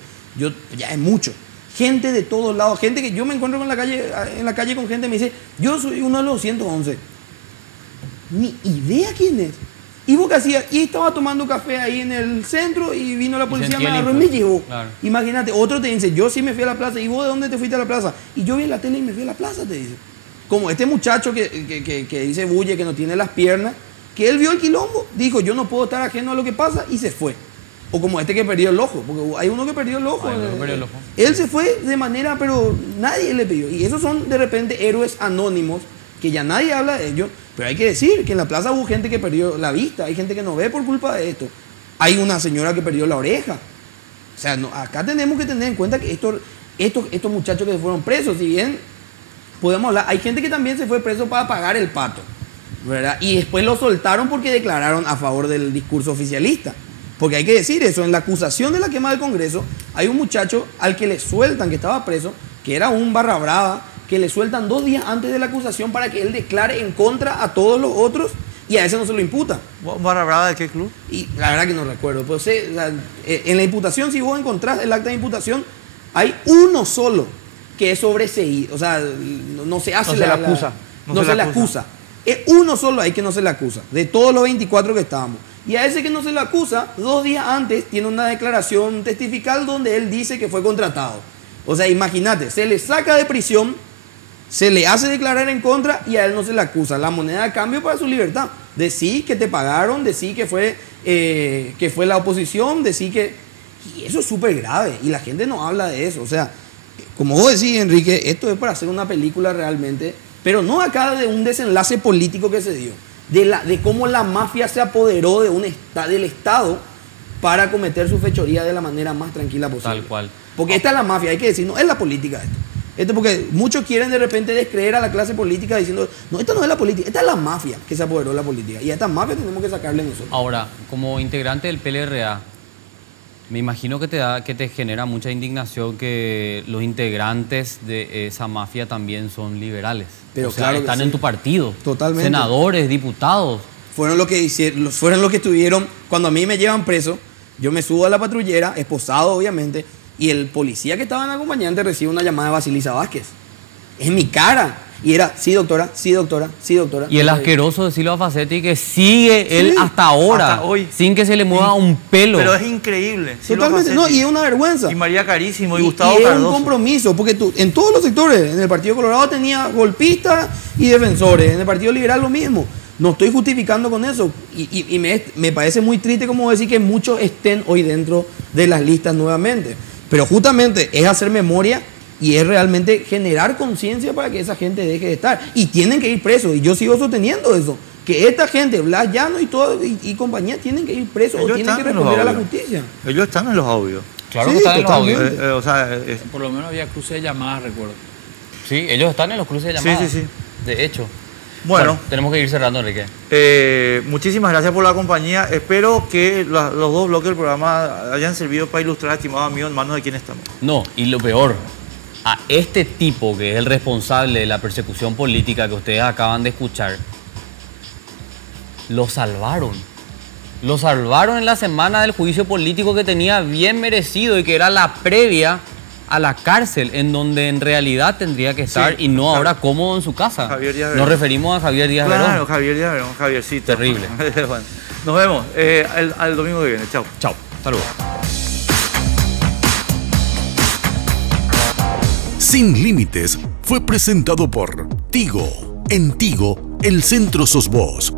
ya es mucho. Gente de todos lados, gente que yo me encuentro en la calle con gente que me dice, yo soy uno de los 211. Ni idea quién es. ¿Y vos qué hacías? Y estaba tomando café ahí en el centro y vino la policía, me agarró y me llevó. Claro. Imagínate, otro te dice, yo sí me fui a la plaza. ¿Y vos de dónde te fuiste a la plaza? Y yo vi en la tele y me fui a la plaza, te dice. Como este muchacho que dice Bulle, que no tiene las piernas, que él vio el quilombo, dijo, yo no puedo estar ajeno a lo que pasa, y se fue. O como este que perdió el ojo, porque hay uno que perdió el ojo. Él se fue de manera, pero nadie le pidió. Y esos son de repente héroes anónimos, que ya nadie habla de ellos, pero hay que decir que en la plaza hubo gente que perdió la vista, hay gente que no ve por culpa de esto. Hay una señora que perdió la oreja. O sea, acá tenemos que tener en cuenta que estos muchachos que fueron presos, si bien podemos hablar, hay gente que también se fue preso para pagar el pato, ¿verdad? Y después lo soltaron porque declararon a favor del discurso oficialista. Porque hay que decir eso, en la acusación de la quema del Congreso, hay un muchacho al que le sueltan, que estaba preso, que era un barra brava, que le sueltan 2 días antes de la acusación para que él declare en contra a todos los otros y a ese no se lo imputa. ¿Barra brava de qué club? Y la verdad que no recuerdo. Pues, en la imputación, si vos encontrás el acta de imputación, hay uno solo que es sobreseído. O sea, no se hace la acusa. No se le acusa. Es uno solo ahí que no se le acusa, de todos los 24 que estábamos. Y a ese que no se le acusa, 2 días antes tiene una declaración testifical donde él dice que fue contratado. O sea, imagínate, se le saca de prisión, se le hace declarar en contra y a él no se le acusa. La moneda de cambio para su libertad. Decir que te pagaron, decir que fue la oposición, decir que... Y eso es súper grave y la gente no habla de eso. O sea, como vos decís, Enrique, esto es para hacer una película realmente, pero no acá de un desenlace político que se dio, de cómo la mafia se apoderó del Estado para cometer su fechoría de la manera más tranquila posible. Tal cual. Porque esta es la mafia, hay que decir, no es la política esto. Esto porque muchos quieren de repente descreer a la clase política diciendo, no, esta no es la política, esta es la mafia que se apoderó de la política. Y a esta mafia tenemos que sacarle nosotros. Ahora, como integrante del PLRA, me imagino que te genera mucha indignación que los integrantes de esa mafia también son liberales. Pero o sea, claro que están sí. en tu partido. Totalmente. Senadores, diputados. Fueron los que hicieron, fueron los que estuvieron, cuando a mí me llevan preso, yo me subo a la patrullera, esposado obviamente, y el policía que estaba en acompañante recibe una llamada de Basilisa Vázquez. En mi cara. Y era, sí doctora, sí doctora, sí doctora. Y el asqueroso de Silva Facetti que sigue él Sí, hasta ahora, hasta hoy. sin que se le mueva un pelo. Pero es increíble. Silva Totalmente, no, Facetti. y es una vergüenza. Y María Carísimo y Y Gustavo es un Cardoso. compromiso, porque tú, en todos los sectores, en el Partido Colorado tenía golpistas y defensores, en el Partido Liberal lo mismo. No estoy justificando con eso. Y me parece muy triste como decir que muchos estén hoy dentro de las listas nuevamente. Pero justamente es hacer memoria y es realmente generar conciencia para que esa gente deje de estar. Y tienen que ir presos. Y yo sigo sosteniendo eso. Que esta gente, Blas Llano y todo y compañía, tienen que ir presos o Ellos tienen que están en los responder a la audios. justicia. Ellos están en los audios. Claro Sí, que están en los totalmente. audios. O sea, Por lo menos había cruce de llamadas, recuerdo. Sí, ellos están en los cruces de Sí, llamadas. sí, sí. De hecho. Bueno. Tenemos que ir cerrando, Enrique. Muchísimas gracias por la compañía. Espero que los dos bloques del programa hayan servido para ilustrar, estimado amigo, en manos de quién estamos. No, y lo peor, a este tipo que es el responsable de la persecución política que ustedes acaban de escuchar, lo salvaron. Lo salvaron en la semana del juicio político que tenía bien merecido y que era la previa a la cárcel, en donde en realidad tendría que estar Sí, y no ahora cómodo en su casa. Javier Díaz Nos Verón. referimos a Javier Díaz Claro, Verón. Javier Díaz Verón, Javiercito. Terrible. Bueno, nos vemos al domingo que viene. Chao. Chao, hasta luego. Sin Límites fue presentado por Tigo. En Tigo, el centro sos vos.